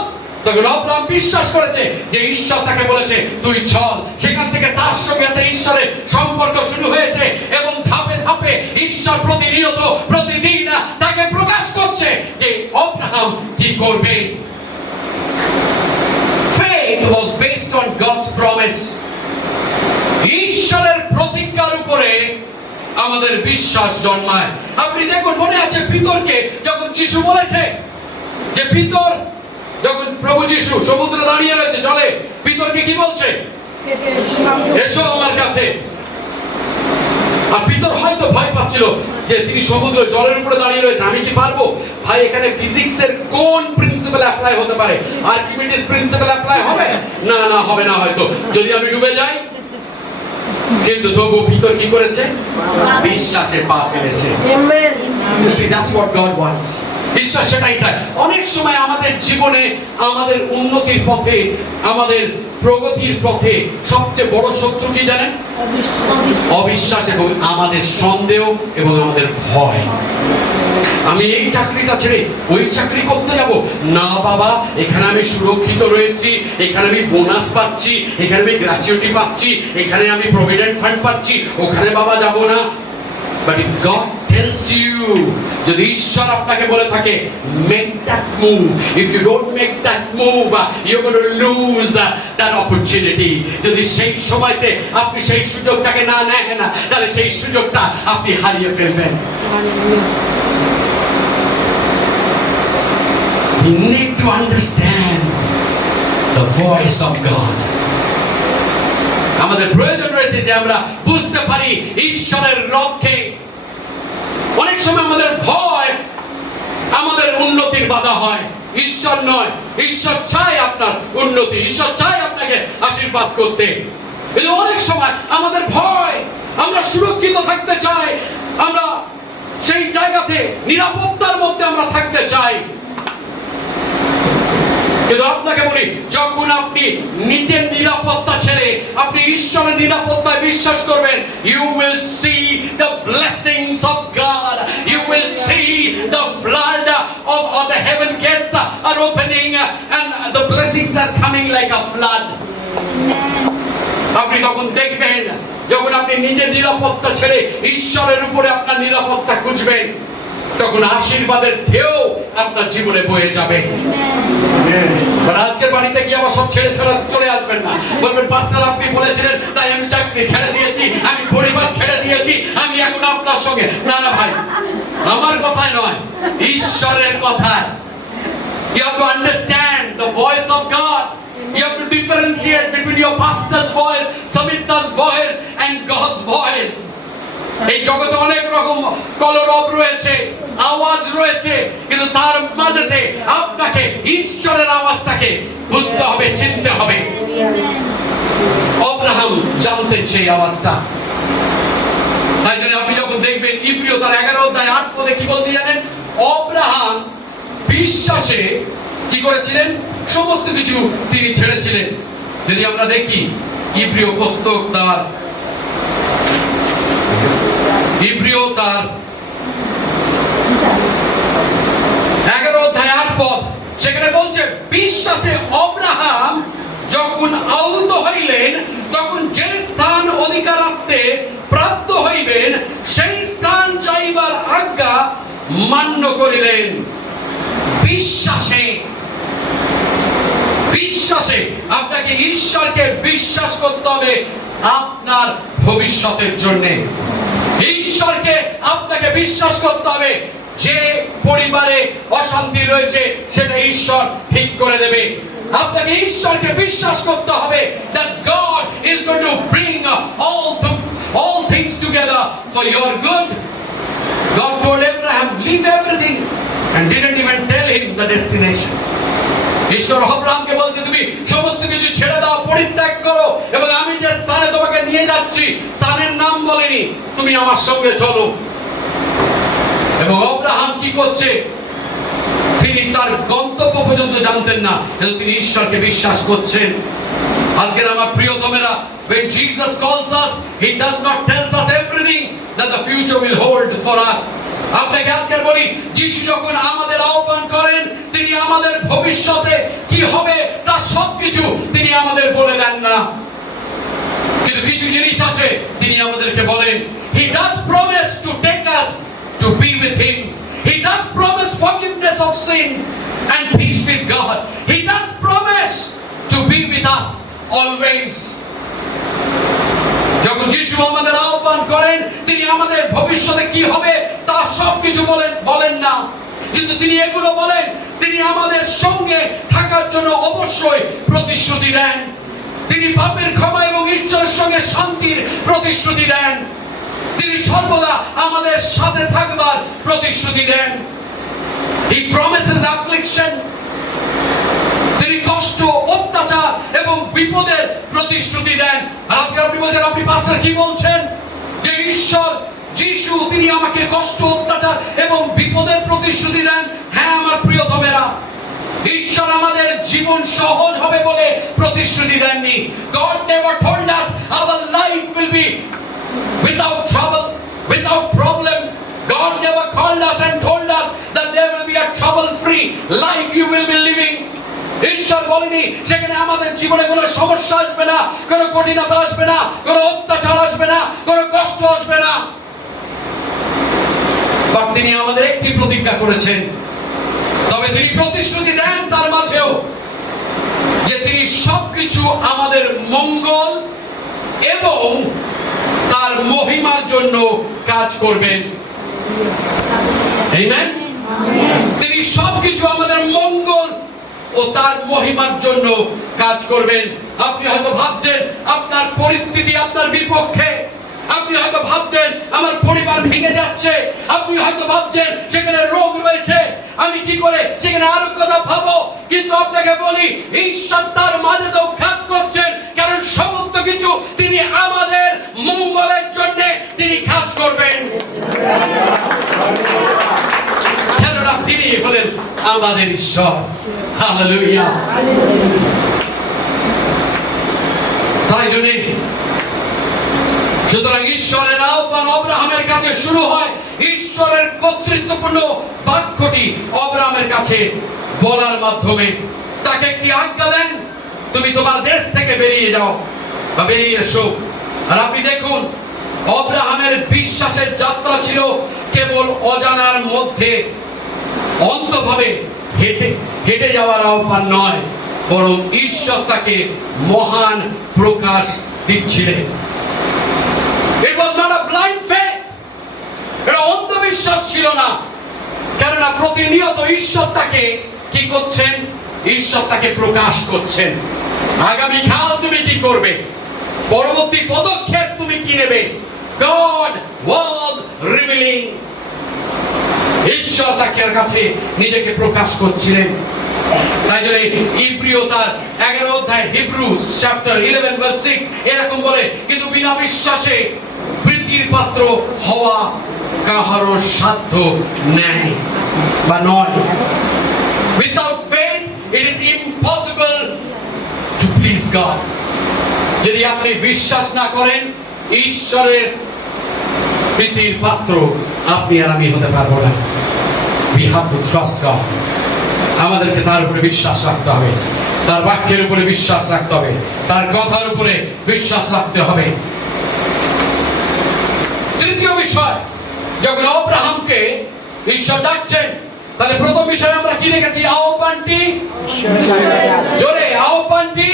তখন অব্রাহাম বিশ্বাস করেছে যে ঈশ্বর তাকে বলেছে তুই চল সেখান থেকে তার সঙ্গে একটা ঈশ্বরের সম্পর্ক শুরু হয়েছে এবং ধাপে ধাপে ঈশ্বর প্রতিনিয়ত প্রতিদিন তাকে প্রকাশ করছে যে অব্রাহাম কি করবে Faith was based on God's promise ঈশ্বরের প্রতিজ্ঞার উপরে আমাদের বিশ্বাস জন্মায় আপনি দেখুন মনে আছে পিতরকে যখন যিশু বলেছে যে পিতর যখন প্রভু যিশু সমুদ্রে দাঁড়িয়ে রয়েছে জলে পিতরকে কি বলছে এসো আমার কাছে আর পিতর হয়তো ভয় পাচ্ছিল যে তিনি সমুদ্র জলের উপরে দাঁড়িয়ে রয়েছে আমি কি পারবো ভাই এখানে ফিজিক্সের কোন প্রিন্সিপাল অ্যাপ্লাই হতে পারে আর্কিমিডিস প্রিন্সিপাল অ্যাপ্লাই হবে না না হবে না হয়তো যদি আমি ডুবে যাই কিন্তু তবু ভিতর কি করেছে বিশ্বাসে পা ফেলেছে amen you see that's what God wants ঈশ্বর সেটাই চায় অনেক সময় আমাদের জীবনে আমাদের উন্নতির পথে আমাদের প্রগতির পথে সবচেয়ে বড় শত্রু কি জানেন অবিশ্বাস এবং আমাদের সন্দেহ এবং আমাদের ভয় আমি এই চাকরিটা ছেড়ে ওই চাকরি করতে যাব না বাবা এখানে আমি সুরক্ষিত রয়েছি এখানে আমি বোনাস পাচ্ছি এখানে আমি গ্র্যাচুইটি পাচ্ছি এখানে আমি প্রভিডেন্ট ফান্ড পাচ্ছি ওখানে বাবা যাব না But if God tells you, যদি ঈশ্বর আপনাকে বলে থাকে make that move, if you don't make that move, you're going to lose that opportunity. যদি সেই সময়তে আপনি সেই সুযোগটাকে না নেন তাহলে সেই সুযোগটা আপনি হারিয়ে ফেলবেন। We need to understand the voice of God. আমাদের প্রয়োজন রয়েছে যে আমরা বুঝতে পারি ঈশ্বরের রবকে অনেক সময় আমাদের ভয় আমাদের উন্নতির বাধা হয় ঈশ্বর নয় ঈশ্বর চায় আপনার উন্নতি ঈশ্বর চায় আপনাকে আশীর্বাদ করতে কিন্তু অনেক সময় আমাদের ভয় আমরা সুরক্ষিত থাকতে চাই আমরা সেই জায়গাতে নিরাপত্তার মধ্যে আমরা থাকতে চাই কিন্তু আপনাকে বলি যখন আপনি নিজের নিরাপত্তা ছেড়ে আপনি ঈশ্বরের নিরাপত্তায় বিশ্বাস করবেন you will see the blessings of God you will see the flood of the heaven gates are opening and the blessings are coming like a flood আপনি তখন দেখবেন, যখন আপনি নিজের নিরাপত্তা ছেড়ে ঈশ্বরের উপরে আপনার নিরাপত্তা খুঁজবেন, তখন আশীর্বাদের ঢেউ আপনার জীবনে বয়ে যাবে। আজকের বাড়িতে গিয়ে আবার সব ছেড়ে চলে আসবেন না। বলবেন, পাস্টার আপনি বলেছিলেন তাই আমি চাকরি ছেড়ে দিয়েছি, আমি পরিবার ছেড়ে দিয়েছি, আমি এখন আপনার সঙ্গে। না না ভাই, আমার কথাই নয়, ঈশ্বরের কথায়। You have to understand the voice of God. You have to differentiate between your pastor's voice, Samitha's voice and God's voice. এই জগতে অনেক রকম কলরব রয়েছে, আওয়াজ রয়েছে, কিন্তু তার মাঝেতে আপনাকে ঈশ্বরের আওয়াজটাকে বুঝতে হবে, চিনতে হবে। আব্রাহাম জানতেন সেই আওয়াজটা। তাই জন্য আপনি যখন দেখবেন ইব্রিয় তার 11 অধ্যায় 8 পদে কি বলছে জানেন? আব্রাহাম বিশ্বাসে কি করেছিলেন? সমস্ত কিছু তিনি ছেড়েছিলেন। যদি আমরা দেখি ইব্রিয় পুস্তক তার 11 অধ্যায় 8 পদ, সেখানে বলছে বিশ্বাসে আব্রাহাম যখন আহত হইলেন, তখন যে স্থান অধিকারার্থে প্রাপ্ত হইবেন সেই স্থান যাইবার আজ্ঞা মান্য করিলেন। বিশ্বাসে, বিশ্বাসে আপনাকে ঈশ্বরকে বিশ্বাস করতে হবে আপনার ভবিষ্যতের জন্য। ঈশ্বরকে আপনাকে বিশ্বাস করতে হবে, যে পরিবারে অশান্তি রয়েছে সেটা ঈশ্বর ঠিক করে দেবে। আপনাকে ঈশ্বরকে বিশ্বাস করতে হবে that God is going to bring all things together for your good. God told Abraham, leave everything, and didn't even tell him the destination. ঈশ্বর আব্রাহামকে বলছে, তুমি সমস্ত কিছু ছেড়ে দাও, পরিত্যাগ করো, এবং আমি যে স্থানে তোমাকে নিয়ে যাচ্ছি, স্থানের নাম বলিনি, তুমি আমার সঙ্গে চলো। এবং আব্রাহাম কি করছে? তিনি তার গন্তব্য পর্যন্ত জানতেন না, কিন্তু তিনি ঈশ্বরকে বিশ্বাস করছেন। আজকের আমার প্রিয়তমেরা, when Jesus calls us, he does not tell us everything that the future will hold for us. আপনাকে আজকে বলি, যিশু যখন আমাদের আহ্বান করেন, তিনি আমাদের ভবিষ্যতে কি হবে তার সবকিছু তিনি আমাদের বলে দেন না, কিন্তু কিছু জিনিস আছে তিনি আমাদেরকে বলেন। He does promise to take us to be with him. He does promise forgiveness of sin and peace with God. He does promise to be with us always. যখন যিশু আমাদের আহ্বান করেন, তিনি আমাদের ভবিষ্যতে কি হবে তা সবকিছু বলেন না, কিন্তু তিনি এগুলো বলেন, তিনি আমাদের সঙ্গে থাকার জন্য অবশ্যই প্রতিশ্রুতি দেন। তিনি পাপের ক্ষমা এবং ঈশ্বরের সঙ্গে শান্তির প্রতিশ্রুতি দেন। তিনি সর্বদা আমাদের সাথে থাকবার প্রতিশ্রুতি দেন। He promises affliction. তিনি কষ্ট, অত্যাচার এবং বিপদের প্রতিশ্রুতি দেন। আর আজকে আপনি বলছেন, আপনি পাস্টার কি বলছেন? যে ঈশ্বর যিশু তিনি আমাকে কষ্ট, অত্যাচার এবং বিপদের প্রতিশ্রুতি দেন। হ্যাঁ আমার প্রিয়তমেরা, ঈশ্বর আমাদের জীবন সহজ হবে বলে প্রতিশ্রুতি দেননি। God never told us our life will be without trouble, without problem. God never called us and told us that there will be a trouble-free life you will be living. ঈশ্বর বলেনি সেখানে আমাদের জীবনে কোনো সমস্যা আসবে না, কোনো কঠিনতা আসবে না, কোনো অত্যাচার আসবে না, কোনো কষ্ট আসবে না। বাট তিনি আমাদের একটি প্রতিজ্ঞা করেছেন, তবে তিনি প্রতিশ্রুতি দেন তার মাঝেও, যে তিনি সবকিছু আমাদের মঙ্গল এবং তার মহিমার জন্য কাজ করবেন। আমেন। তিনি সবকিছু আমাদের মঙ্গল ও তার মহিমার জন্য কাজ করবেন। আপনি হয়তো ভাবছেন আপনার পরিস্থিতি আপনার বিপক্ষে, আপনি হয়তো ভাবছেন আমার পরিবার ভেঙে যাচ্ছে, আপনি হয়তো ভাবছেন সেখানে রোগ রয়েছে, আমি কি করে সেখানে আরোগ্যতা পাবো। কিন্তু আপনাকে বলি, ঈশ্বর তার মাঝেও কাজ করছেন, কারণ সমস্ত কিছু তিনি আমাদের মঙ্গলের জন্য তিনি কাজ করবেন। কেননা তিনি হলেন আমাদের ঈশ্বর। হালেলুয়া। তাই জন্য সুতরাং ঈশ্বরের আহ্বান আব্রাহামের কাছে শুরু হয় ঈশ্বরের কর্তৃত্বপূর্ণ বাক্যটি আব্রাহামের কাছে বলার মাধ্যমে। তাকে একটি আজ্ঞা দেন, তুমি তোমার দেশ থেকে বেরিয়ে যাও, বা বেরিয়ে এসো। আর আপনি দেখুন, আব্রাহামের বিশ্বাসের যাত্রা ছিল কেবল অজানার মধ্যে অন্ধভাবে হেঁটে হেঁটে যাওয়ার আহ্বান নয়, বরং ঈশ্বর তাকে মহান প্রকাশ দিচ্ছিলেন। It was not a blind faith. এটা অন্ধবিশ্বাস ছিল না, কেননা প্রতিনিয়ত ঈশ্বর তাকে কি করছেন? ঈশ্বর তাকে প্রকাশ করছেন। আগামীকাল তুমি কি করবে, পরবর্তী পদক্ষেপ তুমি কি নেবে, God was revealing. ঈশ্বর তাকে কাছে নিজেকে প্রকাশ করছিলেন। তাই জন্য ইব্রিয় তার 11 অধ্যায়, হিব্রুস চ্যাপ্টার 11 ভার্স 6 এরকম বলে, কিন্তু বিনা বিশ্বাসে বৃদ্ধির পাত্র হওয়া কাহারও সাধ্য নেই বা নয়। Without faith it is impossible to please God. যদি আপনি বিশ্বাস না করেন, ঈশ্বরের প্রীতির পাত্র আপনি আর আমি হতে পারবো না। We have to trust God. আমাদেরকে তার উপরে বিশ্বাস রাখতে হবে, তার বাক্যের উপরে বিশ্বাস রাখতে হবে, তার কথার উপরে বিশ্বাস রাখতে হবে। তৃতীয় বিষয়, যখন আব্রাহামকে ঈশ্বর ডাকছেন, তাহলে প্রথম বিষয় আমরা কি দেখেছি? আহ্বানটি জোরে, আহ্বানটি।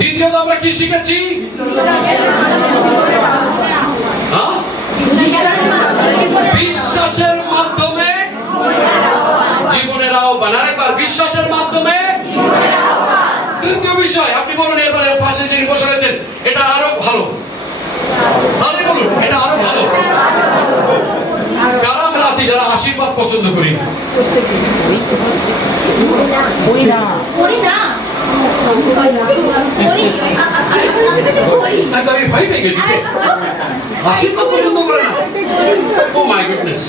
দ্বিতীয়ত আমরা কি শিখেছি? বিশ্বাসের মাধ্যমে জীবনের আহ্বান। আরেকবার, বিশ্বাসের মাধ্যমে। তৃতীয় বিষয়, আপনি বলুন এরপরে পাশে যিনি বসে রয়েছেন, এটা আরো ভালো। আপনি বলুন এটা আরো ভালো। কারা আমরা আছি যারা আশীর্বাদ পছন্দ করি না? আমি ভয় পেয়ে গেছি, আশীর্বাদ পছন্দ করে না। ও মাই গুডনেস,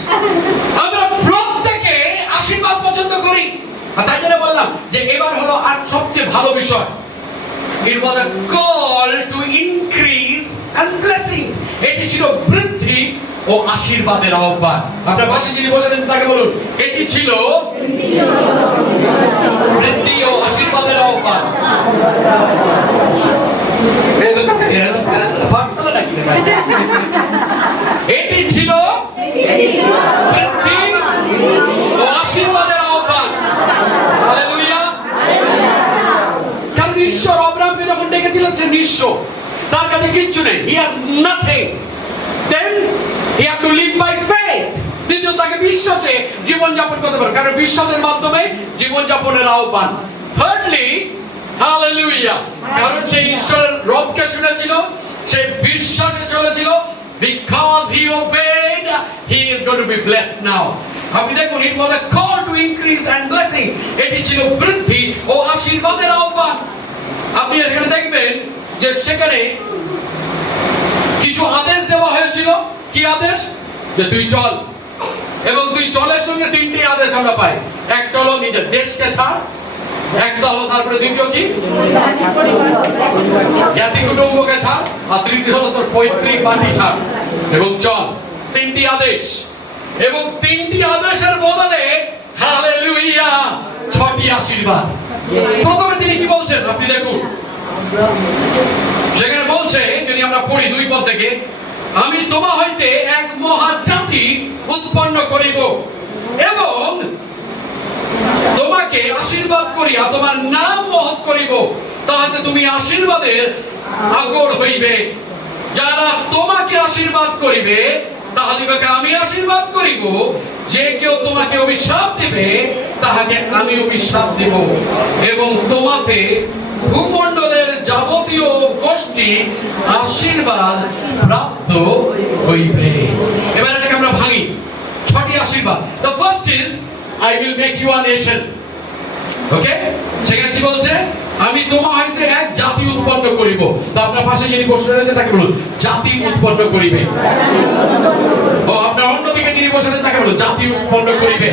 আমরা প্রত্যেকে আশীর্বাদ পছন্দ করি। আর তাই জন্য বললাম যে এবার হলো আর সবচেয়ে ভালো বিষয়, it was a call to increase and blessings. এটি ছিল বৃদ্ধি ও আশীর্বাদের আহ্বান। আপনার পাশে যিনি বসে আছেন তাকে বলুন, এটি ছিল বৃদ্ধি ও আশীর্বাদের আহ্বান। এটি ছিল বৃদ্ধি ও আশীর্বাদের আহ্বান। হালেলুয়া। কারণ ঈশ্বর আব্রাহামকে যখন ডেকেছিলেন, সে নিঃস্ব, তার কাছে কিচ্ছু নেই, he has nothing. Then he have to live by faith. দ্বিতীয়, তাকে বিশ্বাসে জীবনযাপন করতে পারে, কারণ বিশ্বাসের মাধ্যমে জীবনযাপনের আহ্বান। Thirdly, hallelujah, কারণ সে ঈশ্বরের রবকে শুনেছিল, সে বিশ্বাসে চলেছিল, because he obeyed, he is going to be blessed now. আপনি দেখুন, it was a call to increase and blessing. এটি ছিল বৃদ্ধি ও আশীর্বাদের আহ্বান। আপনি এখানে দেখবেন যে সেখানে কিছু আদেশ দেওয়া হয়েছিল। কি আদেশ? যে তুই চল, এবং তুই চলের সঙ্গে তিনটি আদেশ আমরা পাই। একটা হলো নিজের দেশকে ছাড়, একটা হলো তারপরে দ্বিতীয় কি জাতি কুটুম্বকে ছাড়, আর তৃতীয় হলো তোর পৈতৃক বাড়ি ছাড় এবং চল। তিনটি আদেশ, এবং তিনটি আদেশের বদলে হালেলুয়া 6টি আশীর্বাদ। প্রথমে তিনি কি বলছেন আপনি দেখুন, সেখানে বলছে, যদি আমরা পড়ি 2 পদ থেকে, আমি তোমা হইতে এক মহা জাতি উৎপন্ন করিব এবং তোমাকে আশীর্বাদ করিয়া তোমার নাম মহৎ করিব, তাহাতে তুমি আশীর্বাদের আগর হইবে। যারা তোমাকে আশীর্বাদ করিবে তাহাদিগকে আমি আশীর্বাদ করিব, যে কেউ তোমাকে অভিশাপ দিবে তাহাকে আমি অভিশাপ দিব, এবং তোমাতে ভূমণ্ডলের যাবতীয় গোষ্ঠী আশীর্বাদ প্রাপ্ত হইবে। এবার এটাকে আমরা ভাঙি, 6টি আশীর্বাদ। The first is I will make you a nation. ওকে, সেখানে কি বলছে? আমি তোমা হইতে এক জাতি উৎপন্ন করিব। তো আপনার পাশে যিনি বসে রয়েছে তাকে বলুন, জাতি উৎপন্ন করিবে। ও আপনার অন্যদিকে যিনি বসে রয়েছে তাকে বলুন, জাতি উৎপন্ন করিবে।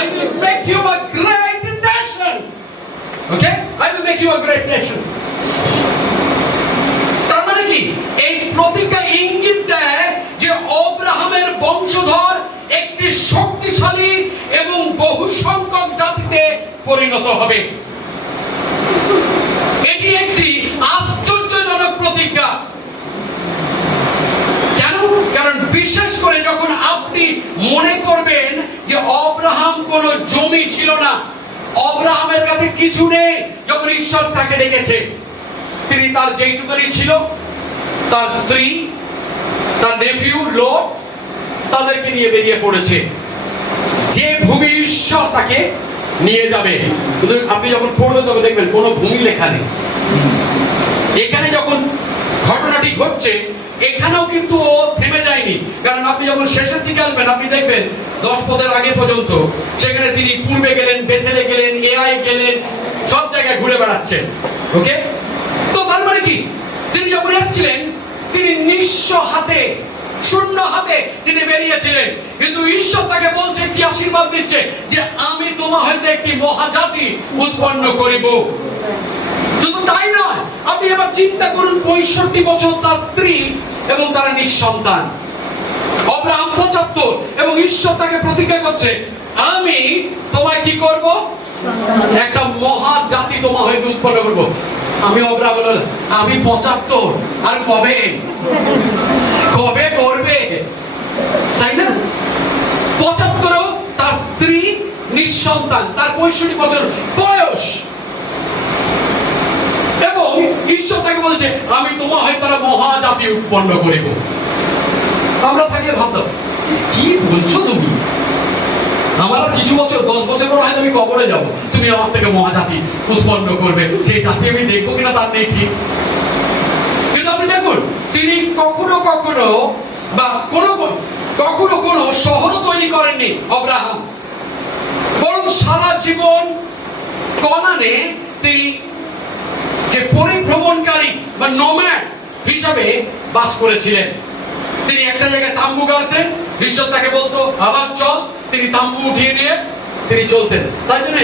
I will make you a great nation. Okay? I will make you a great nation. তার মানে কি? এই প্রতিজ্ঞা ইঙ্গিত দেয় যে আব্রাহামের বংশধর একটি শক্তিশালী এবং বহু সংখ্যক জাতিতে পরিণত হবে। এটি একটি কারণ বিশেষ করে যখন আপনি মনে করবেন যে অব্রাহাম কোনো জমি ছিল না, অব্রাহামের কাছে কিছু নেই, যখন ঈশ্বর তাকে ডেকেছে, তিনি তার যেইটুকুনি ছিল, তার স্ত্রী, তার নেফিউ লোট, তাদেরকে নিয়ে বেরিয়ে পড়েছে যে ভূমি ঈশ্বর তাকে নিয়ে যাবে। আপনি যখন পড়বেন তখন দেখবেন কোনো ভূমি লেখা নেই। এখানে যখন ঘটনাটি ঘটছে, এখানেও কিন্তু ও থেমে যায়নি, কারণ আপনি যখন শেষের দিকে আসবেন আপনি দেখবেন 10 পদের আগে পর্যন্ত সেখানে তিনি পূর্বে গেলেন, বেথেলে গেলেন, এআই গেলেন, সব জায়গায় ঘুরে বেড়াচ্ছেন। ওকে, তো তার মানে কি, তিনি যখন এসেছিলেন তিনি নিঃস্ব হাতে, শূন্য হাতে তিনি বেরিয়েছিলেন, কিন্তু ঈশ্বর তাকে বলছে, কি আশীর্বাদ দিচ্ছে, যে আমি তোমার হইতে একটি মহাজাতি উৎপন্ন করিব। শুধু তাই নয়, আপনি এবার চিন্তা করুন, 65 বছর তার স্ত্রী এবং তারা নিঃসন্তান, অব্রাহাম 75, এবং ঈশ্বর তাকে প্রতিজ্ঞা করছে, আমি তোমায় কি করব, একটা মহাজাতি তোমার হইতে উৎপন্ন করব। আমি অব্রাহাম বললাম, আমি 75, আর কবে কবে করবে, তাই না? 75, তার স্ত্রী নিঃসন্তান, তার 65 বছর বয়স, এবং ঈশ্বর তাকে বলছে, আমি তোমার হয়তো মহাজাতি উৎপন্ন করিব। আমরা থাকলে ভাবতাম, কি বলছো তুমি, আমার আর কিছু বছর, 10 বছর পর হয়তো আমি কবরে যাব, তুমি আমার থেকে মহাজাতি উৎপন্ন করবে, সেই জাতি আমি দেখবো কিনা তার নেই ঠিক। কিন্তু আপনি দেখুন, তিনি কখনো কখনো বা কখনো কোনো শহর তৈরি করেননি অব্রাহাম, বরং সারা জীবন কনানে তিনি যে পরিভ্রমণকারী বা নোম্যাড হিসাবে বাস করেছিলেন। তিনি একটা জায়গায় তাম্বু গাড়তেন, ঈশ্বর তাকে বলতো আবার চল, তিনি তাম্বু উঠিয়ে নিয়ে তিনি চলতেন। তাই জন্য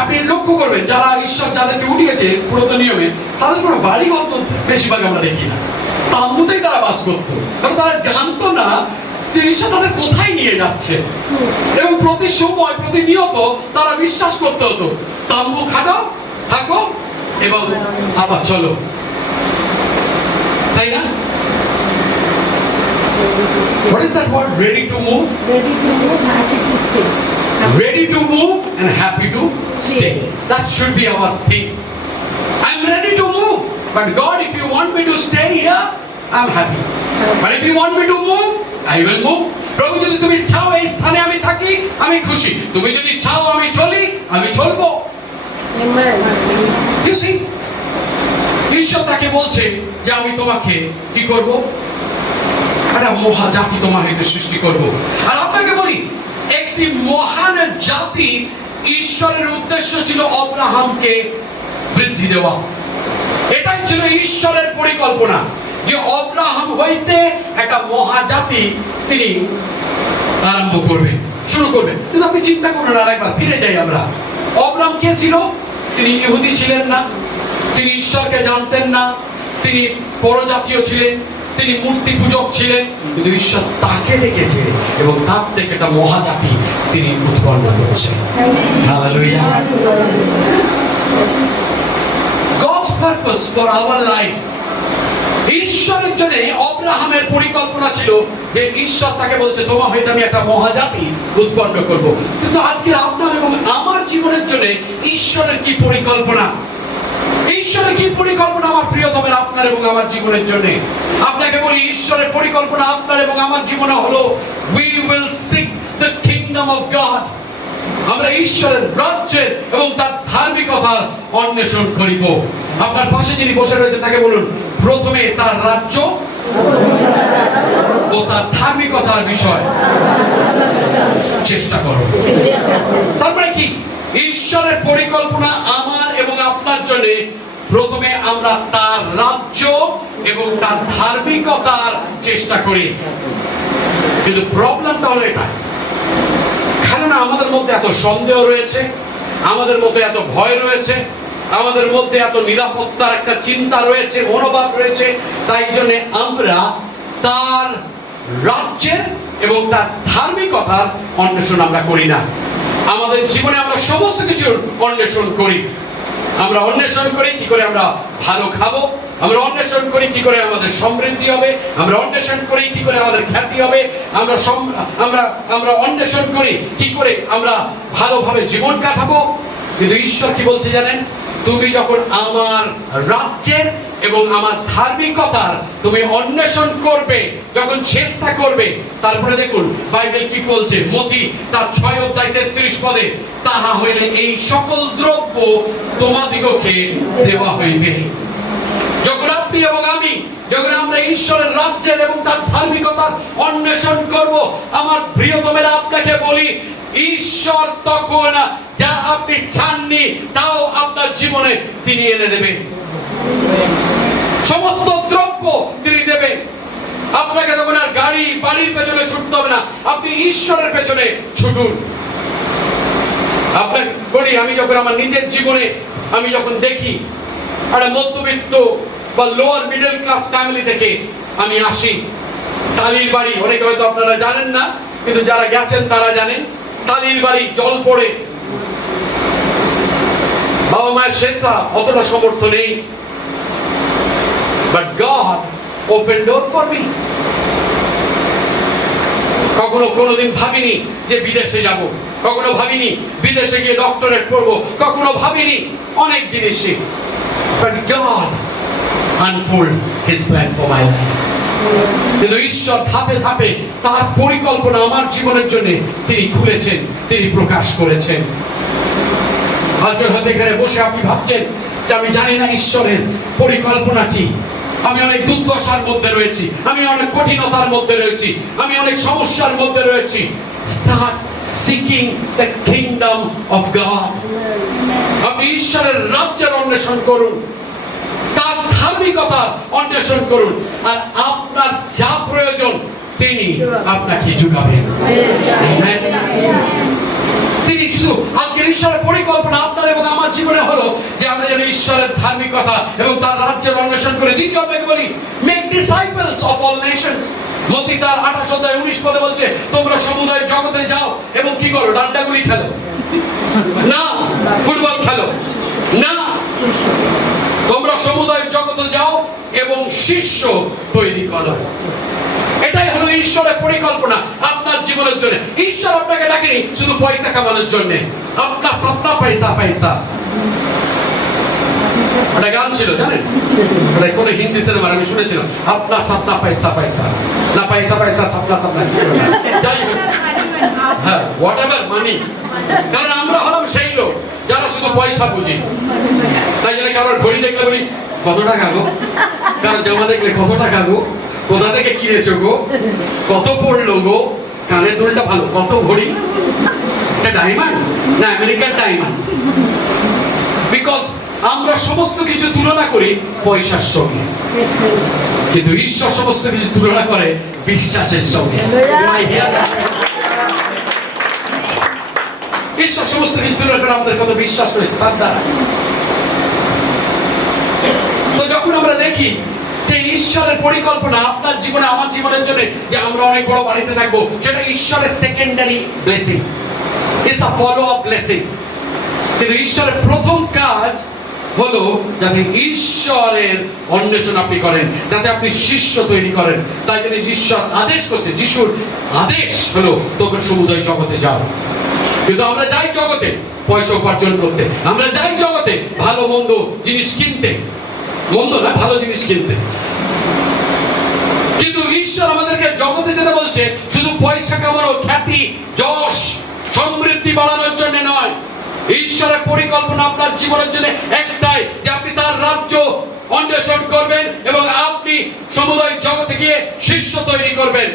আপনি লক্ষ্য করবেন, যারা ঈশ্বর যাদেরকে উঠিয়েছে পুরাতন নিয়মে, তাদের কোনো বাড়ি ঘর তো বেশিরভাগ আমরা দেখি না, তাম্বুতেই তারা বাস করতো, কারণ তারা জানতো না যে ঈশ্বর তাদের কোথায় নিয়ে যাচ্ছে, এবং প্রতি সময় প্রতিনিয়ত তারা বিশ্বাস করতে হতো, তাম্বু খাটো থাকো এবং আবার চলো, তাই না? What is that word? Ready to move? Ready to move, happy to stay. Ready to move and happy to stay. That should be our thing. I'm ready to move, but God, if you want me to stay here, I'm happy. But if you want me to move, I will move. প্রভু, যদি তুমি চাও এই স্থানে আমি থাকি, আমি খুশি। তুমি যদি চাও আমি চলি, আমি চলবো। Amen. You see? ঈশ্বর তাকে বলছে যে আমি তোমাকে কি করব, একটা মহাজাতি তোমার হইতে সৃষ্টি করব। আর আপনাকে বলি, একটি মহান জাতি, ঈশ্বরের উদ্দেশ্য ছিল অব্রাহামকে বৃদ্ধি দেওয়া। এটাই ছিল ঈশ্বরের পরিকল্পনা, যে অব্রাহাম হইতে একটা মহাজাতি তিনি আরম্ভ করবেন, শুরু করবেন। কিন্তু আপনি চিন্তা করুন, আরেকবার ফিরে যাই আমরা, অব্রাহাম কে ছিল? তিনি ইহুদি ছিলেন না, তিনি ঈশ্বরকে জানতেন না, তিনি পরজাতীয় ছিলেন, তিনি মূর্তি পূজক ছিলেন, কিন্তু ঈশ্বর তাকে ডেকেছে এবং তার থেকে একটা মহাজাতি তিনি উৎপন্ন করেছেন। Hallelujah. God's purpose for our life, ঈশ্বরের জন্য অব্রাহামের পরিকল্পনা ছিল যে ঈশ্বর তাকে বলছে, তোমার হইতে আমি একটা মহাজাতি উৎপন্ন করব। কিন্তু আজকে আপনার এবং আমার জীবনের জন্য ঈশ্বরের কি পরিকল্পনা? ঈশ্বরের কি পরিকল্পনা আমার প্রিয়তমের আপনার এবং আমার জীবনের জন্য? আপনাকে বলি, ঈশ্বরের পরিকল্পনা আপনার এবং আমার জীবনে হলো, we will seek the kingdom of God. আমরা ঈশ্বরের রাজ্যের এবং তার ধার্মিকতার অন্বেষণ করিব। আপনার পাশে যিনি বসে রয়েছে তাকে বলুন, প্রথমে তার রাজ্য ও তার ধার্মিকতার বিষয় চেষ্টা করো। তারপরে কি? ঈশ্বরের পরিকল্পনা আমার এবং আপনার জন্য, প্রথমে আমরা তার রাজ্য এবং তার ধার্মিকতার চেষ্টা করি। কিন্তু প্রবলেমটা হলো এটা, কেননা আমাদের মধ্যে এত সন্দেহ রয়েছে, আমাদের মধ্যে এত ভয় রয়েছে, আমাদের মধ্যে এত নিরাপত্তার একটা চিন্তা রয়েছে, মনোভাব রয়েছে, তাই জন্য আমরা তার রাজ্যের এবং তার ধার্মিকতার অন্বেষণ আমরা করি না। আমাদের জীবনে আমরা সমস্ত কিছু অন্বেষণ করি। আমরা অন্বেষণ করি কি করে আমরা ভালো খাবো, আমরা অন্বেষণ করি কি করে আমাদের সমৃদ্ধি হবে, আমরা অন্বেষণ করি কি করে আমাদের খ্যাতি হবে, আমরা অন্বেষণ করি কি করে আমরা ভালোভাবে জীবন কাটাবো। কিন্তু ঈশ্বর কি বলছে জানেন? তুমি যখন আমার রাজ্যের এবং আমার ধার্মিকতার তুমি অন্বেষণ করবে, যখন চেষ্টা করবে, তারপরে দেখুন বাইবেল কি বলছে, মতি তার 6 অধ্যায় 33 পদে, তাহা হইলে এই সকল দ্রব্য তোমাদিগকে দেওয়া হইবে। যখন আপনি এবং আমি, যখন আমরা ঈশ্বরের রাজ্যের এবং তার ধার্মিকতার অন্বেষণ করব, আমার প্রিয়তমেরা আপনাকে বলি, ঈশ্বর তখন যা আপনি চাননি তাও আপনার জীবনে তিনি এনে দেবেন। সমস্ত দ্রব্য তিনি দেবেন। আপনাকে তখন আর গাড়ি বাড়ির পেছনে ছুটতে হবে না, আপনি ঈশ্বরের পেছনে ছুটুন। আপনাকে বলি, আমি যখন আমার নিজের জীবনে আমি যখন দেখি একটা মধ্যবিত্ত বা লোয়ার মিডল ক্লাস ফ্যামিলি থেকে আমি আসি, টালির বাড়ি, অনেকে হয়তো আপনারা জানেন না, কিন্তু যারা গেছেন তারা জানেন, টালির বাড়ি, জল পড়ে, বাবা মায়ের সেটা অতটা সামর্থ্য নেই, but God opened door for me. কখনো কোনোদিন ভাবিনি যে বিদেশে যাব, কখনো ভাবিনি বিদেশে গিয়ে ডক্টরেট করব, কখনো ভাবিনি অনেক জিনিসই, but God unfold his plan for my life. কিন্তু ঈশ্বর ধাপে ধাপে তার পরিকল্পনা আমার জীবনের জন্য তিনি খুলেছেন, তিনি প্রকাশ করেছেন। আজকে হয়তো এখানে বসে আপনি ভাবছেন যে আমি জানি না ঈশ্বরের পরিকল্পনা কি, আমি অনেক দুর্দশার মধ্যে রয়েছি, আমি অনেক কঠিনতার মধ্যে রয়েছি, আমি অনেক সমস্যার মধ্যে রয়েছি। Start seeking the kingdom of God. আপনি ঈশ্বরের রাজ্যের অন্বেষণ করুন, তার ধার্মিকতা অন্বেষণ করুন, আর আপনার যা প্রয়োজন তিনি আপনাকে যোগাবেন। আমেন। তিনি শুধু আজকের ঈশ্বরের পরিকল্পনা আপনার এবং আমার জীবনে হলো যে আমরা যেন ঈশ্বরের ধার্মিকতা এবং তার রাজ্যের অন্বেষণ করে, দ্বিতীয় অধ্যায়ে বলি, make disciples of all nations. মত্তি তার 28 অধ্যায় 19 পদে বলছে, তোমরা সমুদায় জগতে যাও এবং কি করো? ডান্ডাগুলি খেলো না, ফুটবল খেলো না, তোমরা সমুদায় জগতে যাও এবং শিষ্য তৈরি করো। এটাই হলো ঈশ্বরের পরিকল্পনা আপনার জীবনের জন্য। ঈশ্বর আপনাকে ডাকেনি শুধু পয়সা কামানোর জন্য। আপনার সপ্তাহ পয়সা পয়সা, একটা গান ছিল জানেন, কোন হিন্দি সিনেমার আমি শুনেছিলাম, আপনার সপ্তাহ পয়সা পয়সা, না পয়সা পয়সা সপ্তাহ সপ্তাহ, যাই হোক, হ্যাঁ, হোয়াট এভার মানি। কারণ আমরা হলাম সেই লোক যারা শুধু পয়সা বুঝি। তাই জন্য কারোর ঘড়ি দেখলে বলি কত টাকা গো, কারোর জামা দেখলে কত টাকা গো, কোথা থেকে কিনেছো গো, কত পড়লো গো, কানের দুলটা ভালো, কত ঘড়ি, এটা ডায়মন্ড না আমেরিকান ডায়মন্ড। বিকজ আমরা সমস্ত কিছু তুলনা করি পয়সার সঙ্গে, কিন্তু ঈশ্বর সমস্ত কিছু তুলনা করে বিশ্বাসের সঙ্গে। ঈশ্বর সমস্ত কিছু তুলনা করে আমাদের কত বিশ্বাস রয়েছে তার দ্বারা। যখন আমরা দেখি যে ঈশ্বরের পরিকল্পনা আপনার জীবনে আমার জীবনের জন্য যে আমরা অনেক বড় বাড়িতে থাকবো, সেটা ঈশ্বরের secondary blessing, it's a follow up blessing. কিন্তু ঈশ্বরের প্রথম কাজ হলো যাতে ঈশ্বরের অন্বেষণ আপনি করেন, যাতে আপনি শিষ্য তৈরি করেন। তাই জন্য ঈশ্বর আদেশ করছে, যিশুর আদেশ হলো তোমরা সমুদয় জগতে যাও। কিন্তু আমরা যাই জগতে পয়সা উপার্জন করতে, আমরা যাই জগতে ভালো মন্দ জিনিস কিনতে, মন্দ না ভালো জিনিস কিনতে। কিন্তু ঈশ্বর আমাদেরকে জগতে যেতে বলছে শুধু পয়সা কামানো, খ্যাতি, যশ, সমৃদ্ধি বাড়ানোর জন্য নয়। ঈশ্বরের পরিকল্পনা আপনার জীবনের জন্য একটাই, যে আপনি তার রাজ্য অন্বেষণ করবেন এবং আপনি সমুদয় জগতে গিয়ে শিষ্য তৈরি করবেন।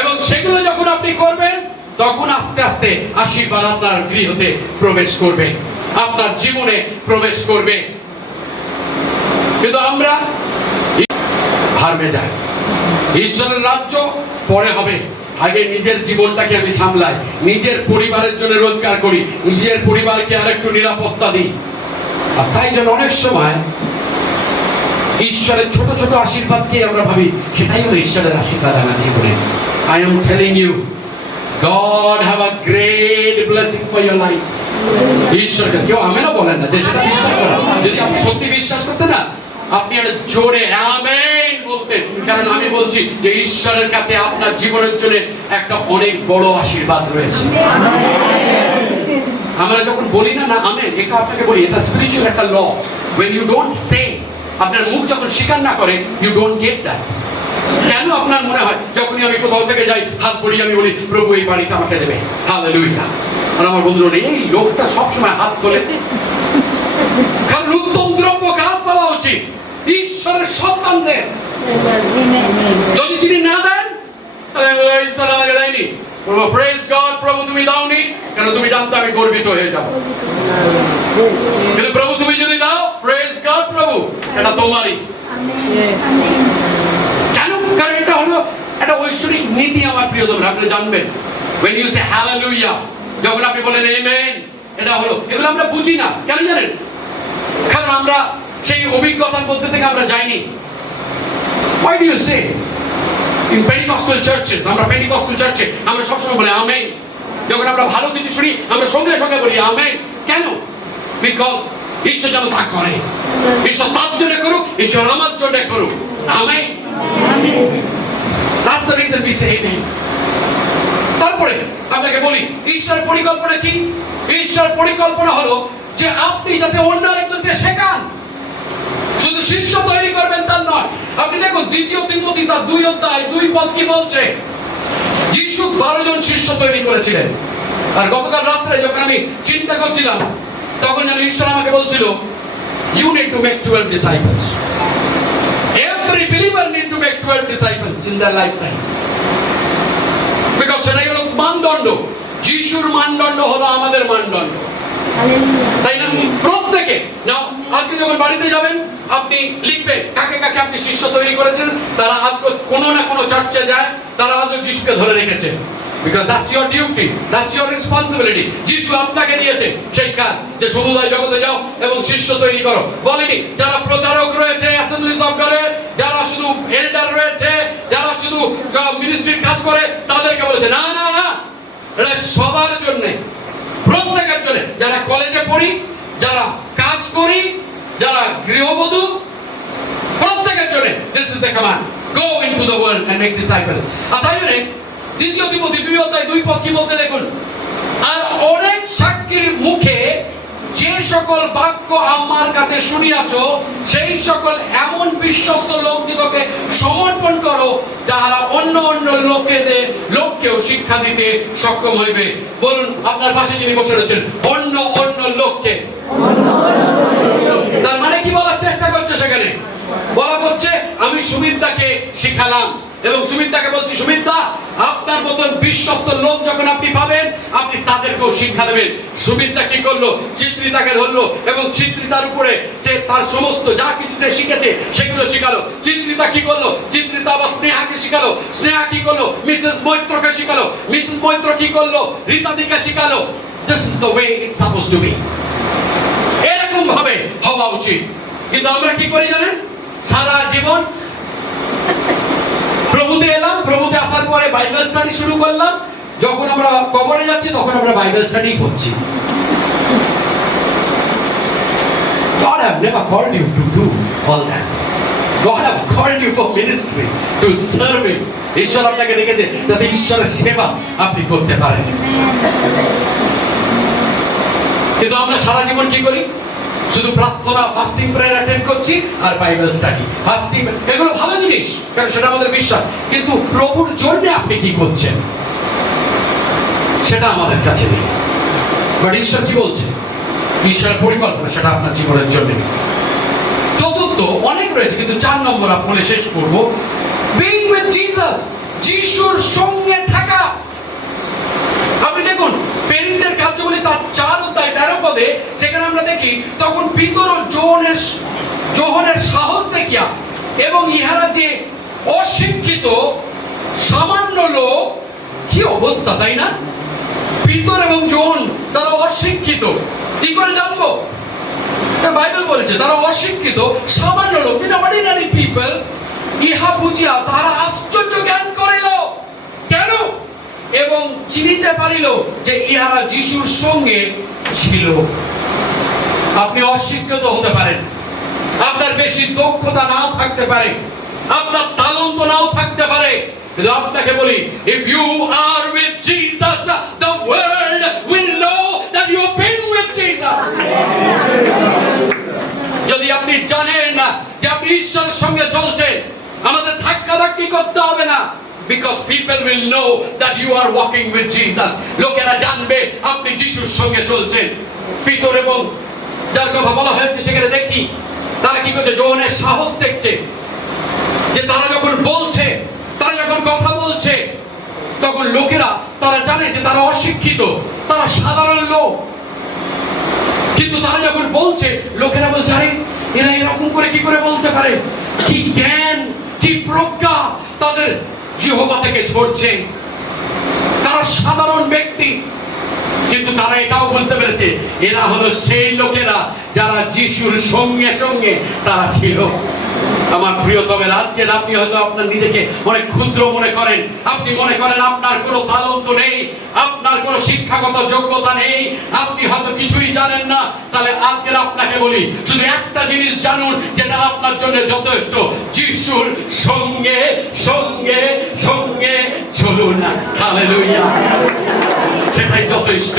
এবং সেগুলো যখন আপনি করবেন, তখন আস্তে আস্তে আশীর্বাদ আপনার গৃহতে প্রবেশ করবে, আপনার জীবনে প্রবেশ করবে। কিন্তু আমরা হারবে যাই। ঈশ্বরের রাজ্য পরে হবে, আগে নিজের জীবনটাকে আমি সামলাই, নিজের পরিবারের জন্য রোজগার করি, নিজের পরিবারকে আরেকটু নিরাপত্তা দিই। আর তাই জন্য অনেক সময় ঈশ্বরের ছোট ছোট আশীর্বাদকে আমরা ভাবি সেটাই হলো ঈশ্বরের আশীর্বাদ আমার জীবনে। I am telling you, God have a great blessing for your life. ঈশ্বরকে কেউ আমেনও বলেন না যে সেটা বিশ্বাস করেন। যদি আপনি সত্যি বিশ্বাস করতেন না, আপনি একটা জোরে আমেন বলতেন, কারণ আমি বলছি যে ঈশ্বরের কাছে আপনার জীবনের জন্য একটা অনেক বড় আশীর্বাদ রয়েছে। আমরা যখন বলি না না আমেন, এটা আপনাকে বলি, এটা স্পিরিচুয়াল একটা ল। when you don't say, আপনার মুখ যখন স্বীকার না করে, you don't get that। কেন আপনার মনে হয় যখনই আমি কোথাও থেকে যাই হাত পড়ি, আমি বলি প্রভু এই বাড়িটা আমাকে দেবে, হালেলুয়া। আর আমার বন্ধুরা বলে এই লোকটা সবসময় হাত তোলে, কারণ উত্তম দ্রব্য কার পাওয়া উচিত? ঈশ্বরের সন্তানদের। যদি তিনি না দেন তাহলে ঈশ্বর আমাকে দেয়নি, বলবো প্রেজ গড, প্রভু তুমি দাওনি, কেন তুমি জানতে আমি গর্বিত হয়ে যাব। কিন্তু প্রভু তুমি যদি দাও, প্রেজ গড, প্রভু এটা তোমারই। কেন? কারণ এটা হলো একটা ঐশ্বরিক নীতি আমার প্রিয়তম, আপনি জানবেন। when you say hallelujah, যখন আপনি বলেন amen, এটা হলো, এগুলো আমরা বুঝি না কেন জানেন? কারণ আমরা সেই অভিজ্ঞতার মধ্যে থেকে আমরা যাইনি। why do you say in Pentecostal churches, আমরা Pentecostal চার্চে আমরা সবসময় বলি আমেন, যখন আমরা ভালো কিছু শুনি আমরা সঙ্গে সঙ্গে বলি আমেন। কেন? বিকজ ঈশ্বর যেন তা করে, ঈশ্বর তার জন্য করুক, ঈশ্বর আমার জন্য করুক, amen. that's the reason we say amen। তারপরে আপনাকে বলি ঈশ্বরের পরিকল্পনা কি? ঈশ্বরের পরিকল্পনা হলো যে আপনি যাতে অন্য আরেকজনকে শেখান। শুধু শিষ্য তৈরি করবেন তার নয়। আপনি দেখুন 2 তিমোথী 2:2 কি বলছে? যিশু 12 জন শিষ্য তৈরি করেছিলেন। আর গতকাল রাত্রে যখন আমি চিন্তা করছিলাম, তখন যেন ঈশ্বর আমাকে বলছিল you need to make 12 disciples। every believer need to make 12 disciples in their lifetime। Because সেটাই হলো মানদণ্ড। যিশুর মানদণ্ড হলো আমাদের মানদণ্ড, তাই না? প্রত্যেকে নাও, আজকে যখন বাড়িতে যাবেন আপনি লিখবেন কাকে কাকে আপনি শিষ্য তৈরি করেছেন। তারা আজকে কোনো না কোনো চার্চে যায়, তারা আজও যিশুকে ধরে রেখেছে। because that's your duty, that's your responsibility। যিশু আপনাকে দিয়েছে সেই কাজ যে সমুদায় জগতে যাও এবং শিষ্য তৈরি করো। বলেনি যারা প্রচারক রয়েছে অ্যাসেম্বলিজ অফ গডের, যারা শুধু এল্ডার রয়েছে, যারা শুধু মিনিস্ট্রির কাজ করে, তাদেরকে বলেছে না না না, এটা সবার জন্য, প্রত্যেকের জন্য। যারা কলেজে পড়ি, যারা কাজ করি, যারা গৃহবধূ, প্রত্যেকের জন্য this is the command, go into the world and make disciples। আর তাই জন্য 2 তিমোথী 2:2 কি বলতে দেখুন, আর অনেক সাক্ষীর মুখে যে সকল বাক্য আমার কাছে শুনিয়াছ, সেই সকল এমন বিশ্বস্ত লোকদিগকে সমর্পণ করো, যাহারা অন্য অন্য লোককেও শিক্ষা দিতে সক্ষম হইবে। বলুন আপনার পাশে যিনি বসে রয়েছেন, অন্য অন্য লোককে। তার মানে কি বলার চেষ্টা করছে? সেখানে বলা হচ্ছে আমি সুমিতদাকে শিখালাম এবং সুমিতদাকে বলছি সুমিতদা আপনার মতন বিশ্বস্ত লোক যখন আপনি পাবেন, আপনি তাদেরকেও শিক্ষা দেবেন। সুমিতদা কি করলো? চিত্রিতাকে ধরলো এবং চিত্রিতার উপরে যে তার সমস্ত যা কিছু সে শিখেছে সেগুলো শিখালো। চিত্রিতা কি করলো? চিত্রিতা আবার স্নেহাকে শিখালো। স্নেহা কি করলো? মিসেস মৈত্রকে শিখালো। মিসেস মৈত্র কি করলো? রীতাদিকে শিখালো। This is the way it's supposed to be. এরকম ভাবে হওয়া উচিত। কিন্তু আমরা কি করি জানেন? সারা জীবন প্রভুতে এলাম, প্রভুতে আসার পরে বাইবেল স্টাডি শুরু করলাম, যখন আমরা কবরে যাচ্ছি তখন আমরা বাইবেল স্টাডি করছি। God have never called you to do all that. God have called you for ministry, to serve Him। ঈশ্বর আপনাকে ডেকেছে যাতে ঈশ্বরের সেবা আপনি করতে পারেন। কিন্তু আমরা সারা জীবন কি করি? শুধু প্রার্থনা, ফাস্টিং, প্রেয়ার অ্যাটেন্ড করছি আর বাইবেল স্টাডি, ফাস্টিং, এগুলো ভালো জিনিস, কারণ সেটা আমাদের বিশ্বাস। কিন্তু প্রভুর জন্য আপনি কি করছেন সেটা আমাদের কাছে নেই। বাট ঈশ্বর কি বলছে? ঈশ্বরের পরিকল্পনা সেটা আপনার জীবনের জন্য। চতুর্থ অনেক রয়েছে, কিন্তু 4 নম্বর বলে শেষ করব, being with Jesus, যিশুর সঙ্গে থাকা। আপনি দেখুন পেরিনদের কার্যগুলি তার 4:13 যেখানে আমরা দেখি তখন পিতর ও যোহনের সাহস দেখিয়া এবং ইহারা যে অশিক্ষিত সামান্য লোক, কি অবস্থা তাই না? পিতর এবং যোহন তারা অশিক্ষিত, কি করে জানবো? বাইবেল বলেছে তারা অশিক্ষিত সামান্য লোক, অর্ডিনারি পিপল। ইহা বুঝিয়া তারা আশ্চর্য জ্ঞান করিল। কেন? এবং চিনিতে পারিল যে ইহারা যিশুর সঙ্গে ছিল। আপনি অশিক্ষিত হতে পারেন, আপনার বেশি দক্ষতা নাও থাকতে পারে, আপনার তালন্ত নাও থাকতে পারে, কিন্তু আপনাকে বলি, if you are with Jesus, the world will know that you have been with Jesus. যদি আপনি জানেন না যে আপনি ঈশ্বরের সঙ্গে চলছেন, আমাদের ধাক্কাধাক্কি করতে হবে না, because people will know that you are walking with Jesus. লোকেরা জানবে আপনি যিশুর সঙ্গে চলছেন। পিতর এবং যার কথা বলা হয়েছে সেখানে দেখি তারা কি করছে, যোহানের সাহস দেখছে যে তারা যখন বলছে, তারা যখন কথা বলছে, তখন লোকেরা তারা জানে যে তারা অশিক্ষিত, তারা সাধারণ লোক, কিন্তু তারা যখন বলছে লোকেরা বলছে আরে এরা এরকম করে কি করে বলতে পারে, কি জ্ঞান কি প্রজ্ঞা তাদের জিহ্বা থেকে ঝরছে। তারা সাধারণ ব্যক্তি, কিন্তু তারা এটাও বুঝতে পেরেছে এরা হলো সেই লোকেরা যারা যিশুর সঙ্গে সঙ্গে তারা ছিল। আমার প্রিয়তমের, আজকে আপনি হয়তো আপনার নিজেকে অনেক ক্ষুদ্র মনে করেন, আপনি মনে করেন আপনার কোনো তালন্ত নেই, আপনার কোনো শিক্ষাগত যোগ্যতা নেই, আপনি হয়তো কিছুই জানেন না। তাহলে আজকে আপনাকে বলি, শুধু একটা জিনিস জানুন যেটা আপনার জন্য যথেষ্ট, যিশুর সঙ্গে সঙ্গে সঙ্গে চলুন। হালেলুয়া, সেটাই যথেষ্ট।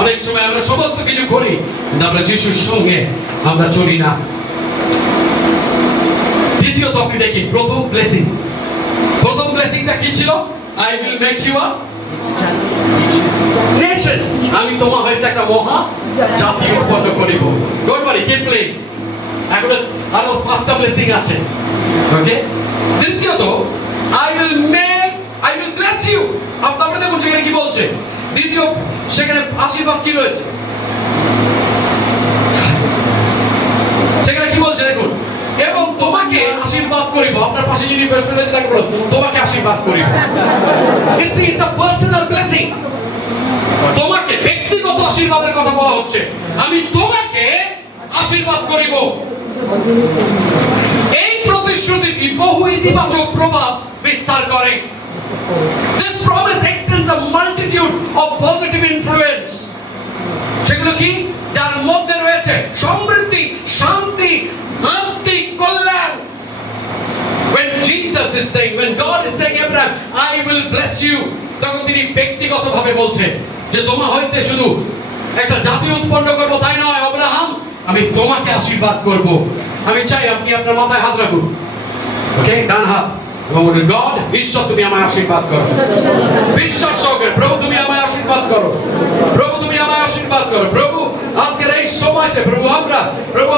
অনেক সময় আমরা সমস্ত কিছু করি কিন্তু আমরা যিশুর সঙ্গে আমরা চলি না। দ্বিতীয়ত আপনি দেখি প্রথম ব্লেসিং, প্রথম ব্লেসিংটা কি ছিল? I will make you a nation. আমি তোমার হইতে একটা মহা জাতি উৎপন্ন করিব। Don't worry, keep playing. এখন আরো 5টা ব্লেসিং আছে। ওকে, দ্বিতীয়ত I will bless you. আপনারা দেখুন সেখানে কি বলছে, দ্বিতীয় সেখানে আশীর্বাদ কি রয়েছে, সেখানে কি বলছে দেখুন, এবং তোমাকে আশীর্বাদ করিব। আপনার পাশে যিনি বসে রয়েছে তাকে বলুন তোমাকে আশীর্বাদ করিব। It's a personal blessing. তোমাকে ব্যক্তিগত আশীর্বাদের কথা বলা হচ্ছে, আমি তোমাকে আশীর্বাদ করিব। এই প্রতিশ্রুতিটি বহু ইতিবাচক প্রভাব বিস্তার করে। This promise extends a multitude of positive influence. সেগুলো কি? যার মধ্যে রয়েছে সমৃদ্ধি, শান্তি, আত্মিক কল্যাণ। When Jesus is saying, when God is saying Abraham, I will bless you, তখন তিনি ব্যক্তিগতভাবে বলছেন যে তোমার হইতে শুধু একটা জাতি উৎপন্ন করব তাই নয়, আব্রাহাম আমি তোমাকে আশীর্বাদ করব। আমি চাই আপনি আপনার মাথায় হাত রাখুন, ওকে, ডান হাত, এবং বলুন গড, ঈশ্বর তুমি আমায় আশীর্বাদ করো। বিশ্বাস সহকারে, প্রভু তুমি আমায় আশীর্বাদ করো, প্রভু তুমি আমায় আশীর্বাদ করো। প্রভু আজকের এই সময়তে প্রভু আমরা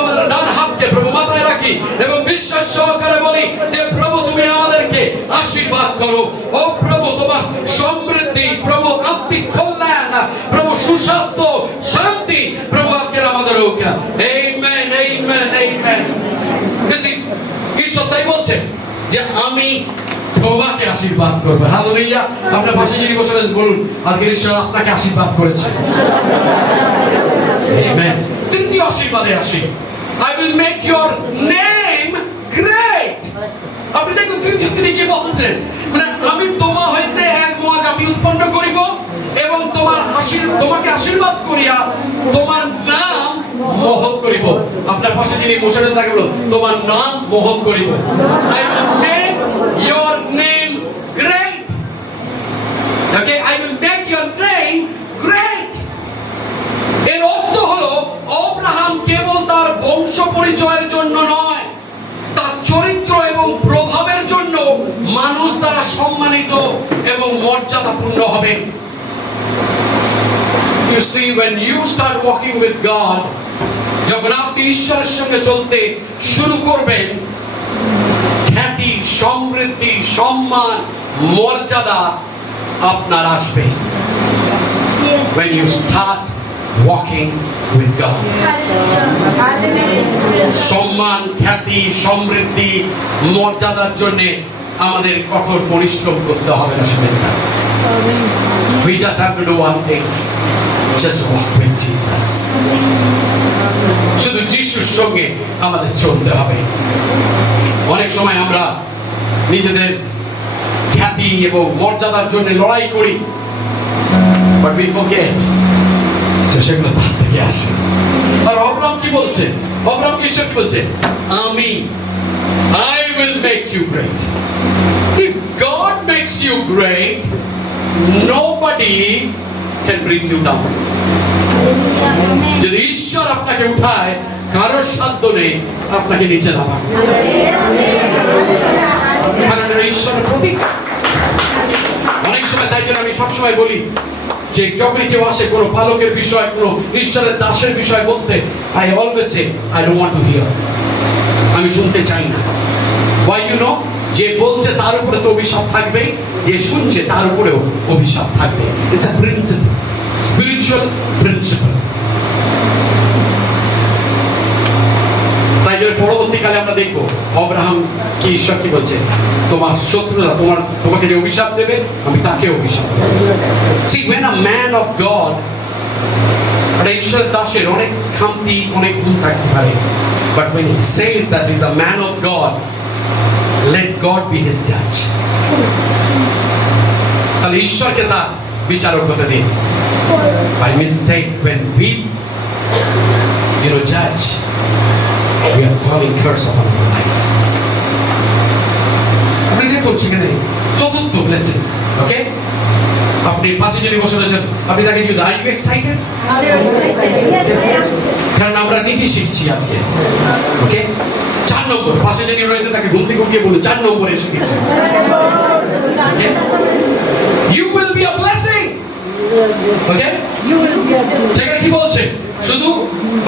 আমাদের ডান হাতকে প্রভু মাথায় রাখি এবং বিশ্বাস সহকারে বলি যে প্রভু তুমি আমাদেরকে আশীর্বাদ করো। ও প্রভু তোমার সমৃদ্ধি, প্রভু আত্মিক কল্যাণ, প্রভু সুস্বাস্থ্য, শান্তি প্রভু আজকের আমাদের হোক। Amen, amen, amen. ঈশ্বর তাই বলছে যে আমি তোমাকে আশীর্বাদ করব। হালেলুয়া। আপনার পাশে যিনি বসে আছেন বলুন আজকে ঈশ্বর আপনাকে আশীর্বাদ করেছে। আমেন। তৃতীয় আশীর্বাদে আসি, I will make your name great. আপনি দেখুন তৃতীয় তিনি কি বলছেন, মানে আমি তোমার হইতে এক মহাজাতি উৎপন্ন করিব এবং তোমাকে আশীর্বাদ করিয়া তোমার নাম মহৎ করিব। আপনার পাশে যিনি বসে আছেন তাকে বলুন তোমার নাম মহৎ করিব। I will make your name great. Okay, I will make your name great. এর অর্থ হলো আব্রাহাম কেবল তার বংশ পরিচয়ের জন্য নয়, তার চরিত্র এবং প্রভাবের জন্য মানুষ দ্বারা সম্মানিত এবং মর্যাদাপূর্ণ হবে। You see, when you start walking with God, যখন আপনি ঈশ্বরের সঙ্গে চলতে শুরু করবেন, খ্যাতি, সমৃদ্ধি, সম্মান, মর্যাদা আপনার আসবে। When you start walking with God, সম্মান, খ্যাতি, সমৃদ্ধি, মর্যাদার জন্য আমাদের কঠোর পরিশ্রম করতে হবে না, সেটা we just have to do one thing, just walk with Jesus. শুধু যিশুর সঙ্গে আমাদের চলতে হবে। অনেক সময় আমরা নিজেদের খ্যাতি এবং মর্যাদার জন্য লড়াই করি, but we forget যে সেগুলো তার থেকে আসে। আর অব্রাহাম কি বলছে? অব্রাহাম ঈশ্বর কি বলছে? আমি I will make you great. If God makes you great, nobody can bring you down. যদি ঈশ্বর আপনাকে উঠায়, কারোর সাধ্য নেই আপনাকে নিচে নামা। কারণ এটা ঈশ্বরের প্রতীক। অনেক সময় তাই জন্য আমি সবসময় বলি যে যখনই কেউ আসে কোনো পালকের বিষয়, কোনো ঈশ্বরের দাসের বিষয় বলতে, I always say I don't want to hear. আমি শুনতে চাই না। Why you know? যে বলছে তার উপরে তো অভিশাপ থাকবে, যে শুনছে তার উপরেও অভিশাপ থাকবে। It's a principle, spiritual principle. তাই জন্য পরবর্তীকালে আমরা দেখবো অব্রাহাম কি ঈশ্বর কি বলছে, তোমার শত্রুরা তোমাকে যে অভিশাপ দেবে আমি তাকে অভিশাপ দেব। See, when a man of God, একটা ঈশ্বরের দাসের অনেক খামতি, অনেক ভুল থাকতে পারে, but when he says that he is a man of God, let God be his judge. তাহলে ঈশ্বরকে তার বিচারক হতে দিন। By mistake, when we judge, we are calling curse upon our life. আপনি দেখুন সেখানে চতুর্থ ব্লেসিং, ওকে? আপনি পাশে যিনি বসে রয়েছেন, আপনি তাকে যদি আর ইউ এক্সাইটেড? কারণ আমরা নীতি শিখছি আজকে, ওকে? 4 নম্বর, পাশে যিনি রয়েছে তাকে ঘুম থেকে উঠিয়ে বলুন 4 নম্বরে এসে গেছে। You will be a blessing. ওকে? সেখানে কি বলছে? শুধু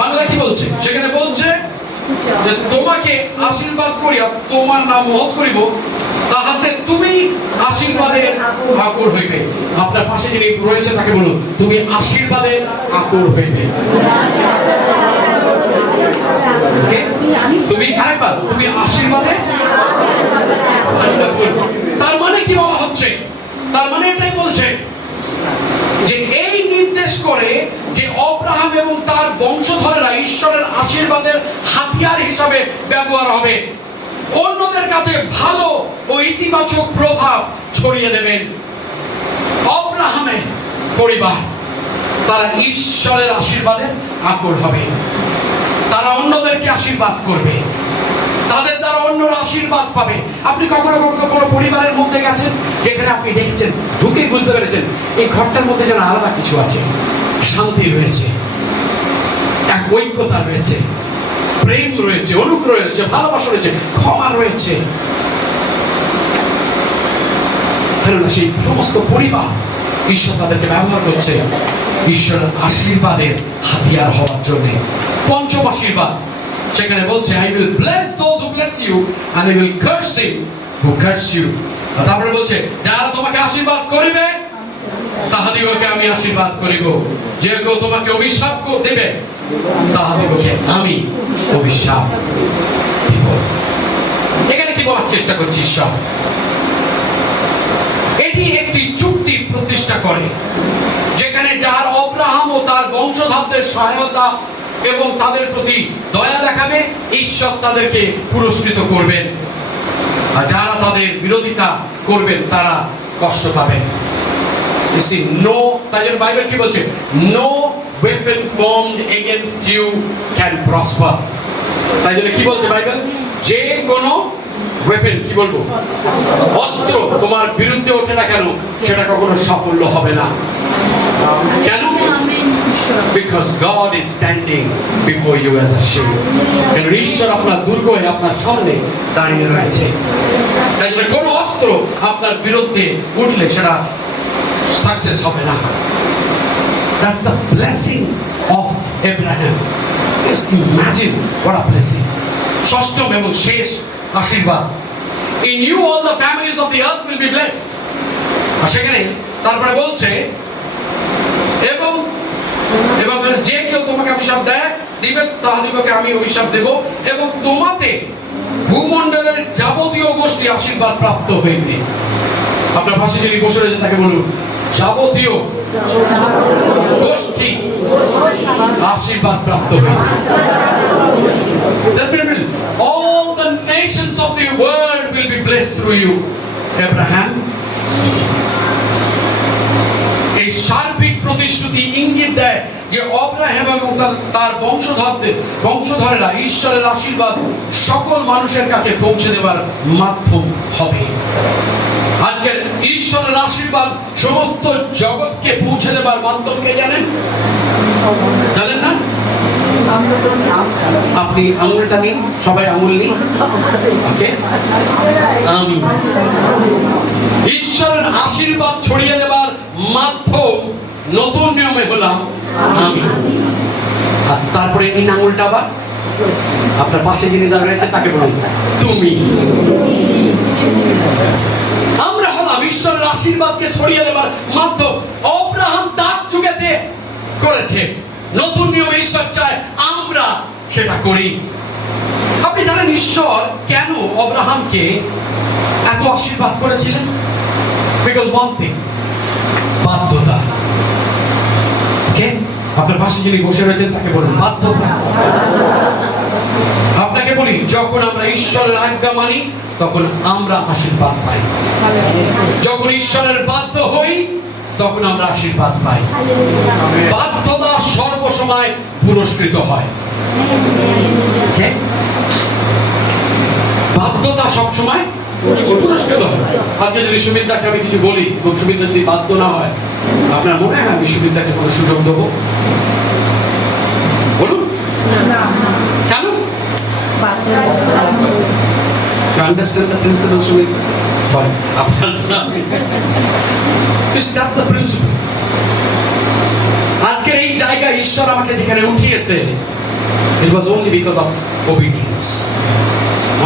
বাংলা কি বলছে? সেখানে বলছে যে তোমাকে আশীর্বাদ করিয়া তোমার নাম মহৎ করিব, তাহাতে তুমি আশীর্বাদের আকর হইবে। আপনার পাশে যিনি রয়েছে তাকে বলুন তুমি আশীর্বাদের আকর হইবে। তুমি আরেকবার, তুমি আশীর্বাদে। ওয়ান্ডারফুল। তার মানে কি বলা হচ্ছে? তার মানে এটাই বলছে যে এই নির্দেশ করে যে অব্রাহাম এবং তার বংশধরেরা ঈশ্বরের আশীর্বাদের হাতিয়ার হিসাবে ব্যবহার হবে, অন্যদের কাছে ভালো ও ইতিবাচক প্রভাব ছড়িয়ে দেবেন। অব্রাহামের পরিবার তারা ঈশ্বরের আশীর্বাদের আকর হবে, তারা অন্যদেরকে আশীর্বাদ করবে, তাদের দ্বারা অন্যরা আশীর্বাদ পাবে। আপনি কখনো কখনো কোনো পরিবারের মধ্যে গেছেন যেখানে আপনি দেখেছেন, ঢুকে বুঝতে পেরেছেন এই ঘরটার মধ্যে যেন আলাদা কিছু আছে, শান্তি রয়েছে, এক ঐক্যতা রয়েছে, প্রেম রয়েছে, অনুগ্রহ রয়েছে, ভালোবাসা রয়েছে, ক্ষমা রয়েছে। কেননা সেই সমস্ত পরিবার ঈশ্বর তাদেরকে ব্যবহার করছে ঈশ্বরের আশীর্বাদের হাতিয়ার হওয়ার জন্য। পঞ্চম আশীর্বাদ সেখানে বলছে I will bless those who bless you and I will curse him who curse you. তারপরে বলছে যারা তোমাকে আশীর্বাদ করিবে তাহাদিগকে আমি আশীর্বাদ করিব, যে কেউ তোমাকে অভিশাপ দেবে তাহাদিগকে আমি অভিশাপ দিব। এখানে কি বলার চেষ্টা করছি? ঈশ্বর এটি একটি চুক্তি প্রতিষ্ঠা করে যেখানে যার অব্রাহাম ও তার বংশধরদের সহায়তা এবং তাদের প্রতি দয়া দেখাবে, ঈশ্বর তাদেরকে পুরস্কৃত করবেন, আর যারা তাদের বিরোধিতা করবেন তারা কষ্ট পাবেন। You see, no, তাই জন্য বাইবেল কি বলছে? No weapon formed against you can prosper. তাই জন্য কি বলছে বাইবেল? যে কোনো ওয়েপেন, কি বলবো, অস্ত্র তোমার বিরুদ্ধে ওঠে না কেন সেটা কখনো সাফল্য হবে না। কেন? Because God is standing before you as a shield. কারণ ঈশ্বর আপনার দুর্গ হয়ে আপনার সামনে দাঁড়িয়ে রয়েছে। তাই জন্য কোনো অস্ত্র আপনার বিরুদ্ধে উঠলে সেটা সাকসেস হবে না। That's the blessing of Abraham. Just imagine what a blessing. ষষ্ঠম এবং শেষ আশীর্বাদ, in you all the families of the earth will be blessed. আর সেখানে তারপরে বলছে এবং যে কেউ তোমাকে অভিশাপ দিবে তাহাদিগকে আমি অভিশাপ দেব, এবং তোমাতে ভূমণ্ডলের যাবতীয় গোষ্ঠী আশীর্বাদ প্রাপ্ত হইবে। আপনার পাশে যিনি বসে রয়েছে তাকে বলুন যাবতীয় গোষ্ঠী আশীর্বাদ প্রাপ্ত হইবে। All the nations of the world will be blessed through you, Abraham. এই সার্বিক প্রতিশ্রুতি ইঙ্গিত দেয় যে যে অব্রাহাম এবং তার বংশধরেরা ঈশ্বরের আশীর্বাদ সকল মানুষের কাছে পৌঁছে দেওয়ার মাধ্যম হবে। আজকের ঈশ্বরের আশীর্বাদ সমস্ত জগৎকে পৌঁছে দেওয়ার মাধ্যম কে জানেন? জানেন না? আপনি আঙুলটা নিন, সবাই আঙুল নিন। ওকে, আমি ঈশ্বরের আশীর্বাদ ছড়িয়ে দেওয়ার মাধ্যম নতুন নিয়মে হলাম আমি। আর তারপরে নিন আঙুলটা, আবার আপনার পাশে যিনি দাঁড়িয়ে রয়েছে তাকে বলুন তুমি। আমরা হলাম ঈশ্বরের আশীর্বাদকে ছড়িয়ে দেওয়ার মাধ্যম। অব্রাহাম তার যুগেতে করেছে, নতুন নিয়মে ঈশ্বর চায় আমরা সেটা করি। আপনি জানেন ঈশ্বর কেন অব্রাহামকে এত আশীর্বাদ করেছিলেন? বিকজ ওয়ান থিং, বাধ্যতা। ওকে, আপনার পাশে যিনি বসে রয়েছেন তাকে বলুন বাধ্যতা। আপনাকে বলি, যখন আমরা ঈশ্বরের আজ্ঞা মানি তখন আমরা আশীর্বাদ পাই। যখন ঈশ্বরের বাধ্য হই তখন আমরা আশীর্বাদ পাই। বাধ্যতা সর্বসময় পুরস্কৃত হয়। Okay? বাধ্যতা সবসময় পুরস্কৃত হয়। আজকে যদি সুবিধাকে আমি কিছু বলি এবং সুবিধা যদি বাধ্য না হয়, আপনার মনে হয় আমি সুবিধাকে কোনো সুযোগ দেবো? বলুন কেন? You understand the principle, Sumit? Sorry, আপনার নাম। That's the principle. আজকের এই জায়গায় ঈশ্বর আমাকে যেখানে উঠিয়েছে, it was only because of obedience.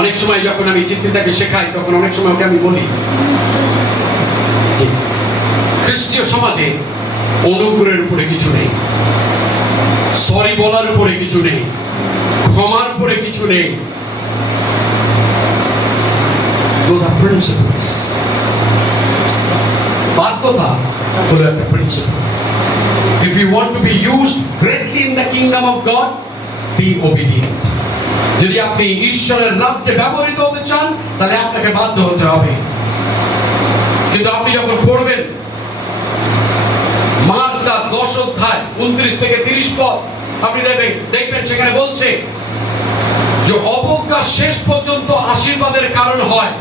অনেক সময় যখন আমি চিন্তিতাকে শেখাই তখন অনেক সময় ওকে আমি বলি খ্রিস্টীয় সমাজে অনুগ্রহের উপরে কিছু নেই, সরি বলার উপরে কিছু নেই, ক্ষমার উপরে কিছু নেই। Those are principles. বাধ্যতা হলো একটা principle. If you want to be used greatly in the kingdom of God, be obedient. যদি আপনি ঈশ্বরের রাজ্যে ব্যবহৃত হতে চান তাহলে আপনাকে বাধ্য হতে হবে। কিন্তু আপনি যখন পড়বেন মার্ক তার 10 অধ্যায় 29 থেকে 30 পদ, আপনি দেখবেন সেখানে বলছে যে অবজ্ঞা শেষ পর্যন্ত আশীর্বাদের কারণ হয়।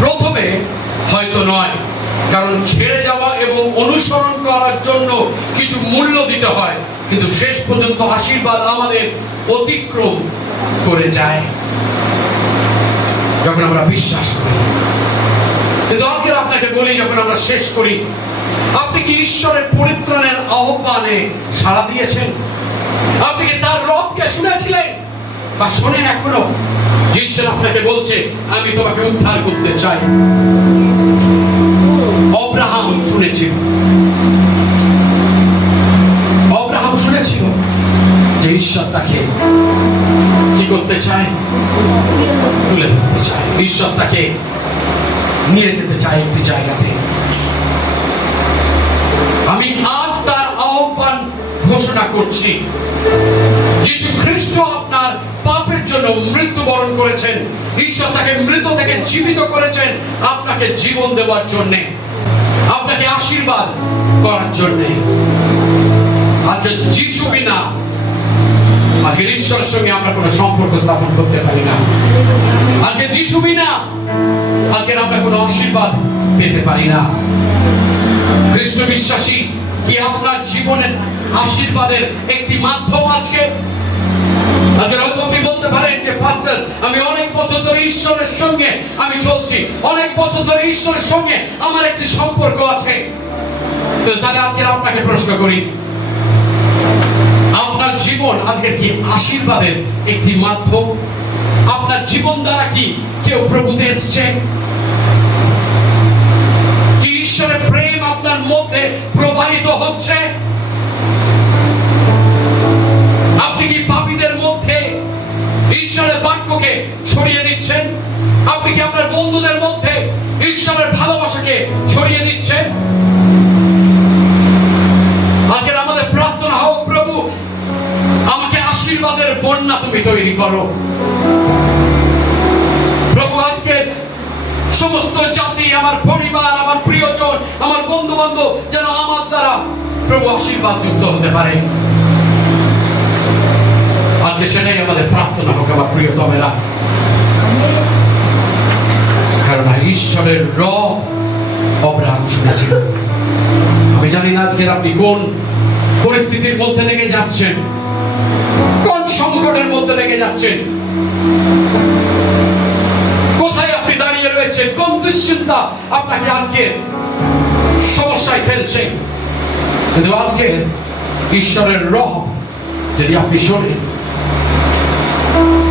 প্রথমে হয়তো নয়, কারণ ছেড়ে যাওয়া এবং অনুসরণ করার জন্য কিছু মূল্য দিতে হয়, কিন্তু শেষ পর্যন্ত আশীর্বাদ আমাদের অতিক্রম করে যায় যখন আমরা বিশ্বাস করি। কিন্তু আজকে আপনাকে বলি, যখন আমরা শেষ করি, আপনি কি ঈশ্বরের পরিত্রাণের আহ্বানে সাড়া দিয়েছেন? আপনি কি তার রবকে শুনেছিলেন বা শোনেন এখনো? ঈশ্বর আপনাকে বলছে আমি তোমাকে উদ্ধার করতে চাই। অব্রাহাম শুনেছিল, অব্রাহাম শুনেছিল যে ঈশ্বর তাকে কি করতে চায়? তুলে ধরতে চায়। ঈশ্বর তাকে নিয়ে যেতে চায় একটি জায়গাতে। আমি আজ তার আহ্বান ঘোষণা করছি। যিশু খ্রিস্ট আপনার পাপের জন্য মৃত্যুবরণ করেছেন। ঈশ্বর তাকে মৃত থেকে জীবিত করেছেন আপনাকে জীবন দেওয়ার জন্য, আপনাকে আশীর্বাদ করার জন্য। আজকে যিশু বিনা আজকে ঈশ্বরের সঙ্গে আমরা কোনো সম্পর্ক স্থাপন করতে পারি না। আজকে যিশু বিনা আজকে আমরা কোনো আশীর্বাদ পেতে পারি না। খ্রিস্ট বিশ্বাসী কি আপনার জীবনের আশীর্বাদের একটি মাধ্যম আজকে? আজকে হয়তো আপনি বলতে পারেন যে পাস্টর, আমি অনেক বছর ধরে ঈশ্বরের সঙ্গে আমি চলছি, অনেক বছর ধরে ঈশ্বরের সঙ্গে আমার একটি সম্পর্ক আছে। তো তাহলে আজকে আপনাকে প্রশ্ন করি, আপনার জীবন আজকে কি আশীর্বাদের একটি মাধ্যম? আপনার জীবন দ্বারা কি কেউ প্রভুতে এসেছে? কি ঈশ্বরের প্রেম আপনার মধ্যে প্রবাহিত হচ্ছে? আপনি কি পাপীদের মধ্যে ঈশ্বরের বাক্যকে ছড়িয়ে দিচ্ছেন? আপনি কি আপনার বন্ধুদের মধ্যে ঈশ্বরের ভালোবাসাকে ছড়িয়ে দিচ্ছেন? আজকের আমাদের প্রার্থনা হোক, প্রভু আমাকে আশীর্বাদের বন্যা তুমি তৈরি করো। প্রভু আজকে সমস্ত জাতি, আমার পরিবার, আমার প্রিয়জন, আমার বন্ধু বান্ধব যেন আমার দ্বারা প্রভু আশীর্বাদ যুক্ত হতে পারে। আজকে সেটাই আমাদের প্রার্থনা হোক আমার প্রিয়তমেরা, কারণ ঈশ্বরের রব অব্রাহাম শুনেছিল। আমি জানি না আজকে আপনি কোন পরিস্থিতির মধ্যে থেকে যাচ্ছেন, কোন সংকটের মধ্যে থেকে যাচ্ছেন, কোথায় আপনি দাঁড়িয়ে রয়েছেন, কোন দুশ্চিন্তা আপনাকে আজকে সমস্যায় ফেলছে। কিন্তু আজকে ঈশ্বরের রব যদি আপনি শোনেন,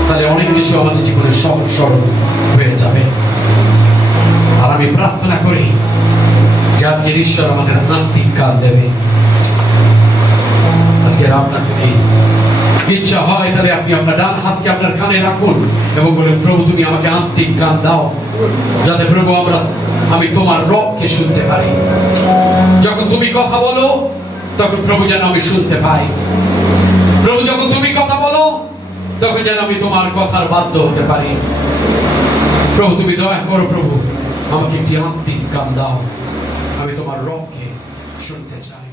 তাহলে অনেক কিছু আমাদের জীবনে সহজ সরল হয়ে যাবে। আর আমি প্রার্থনা করি যে আজকের ঈশ্বর আমাদের আত্মিক কান দেবে। আজকের আপনার যদি ইচ্ছা হয়, তাহলে আপনি আপনার ডান হাতকে আপনার কানে রাখুন এবং বলেন, প্রভু তুমি আমাকে আত্মিক কান দাও, যাতে প্রভু আমি তোমার রবকে শুনতে পারি। যখন তুমি কথা বলো, তখন প্রভু যেন আমি শুনতে পাই। প্রভু যখন তুমি কথা বলো, তখন যেন আমি তোমার কথার বাধ্য হতে পারি। প্রভু তুমি দয়া করো, প্রভু আমাকে একটি আত্মিক কান দাও, আমি তোমার রবকে শুনতে চাই।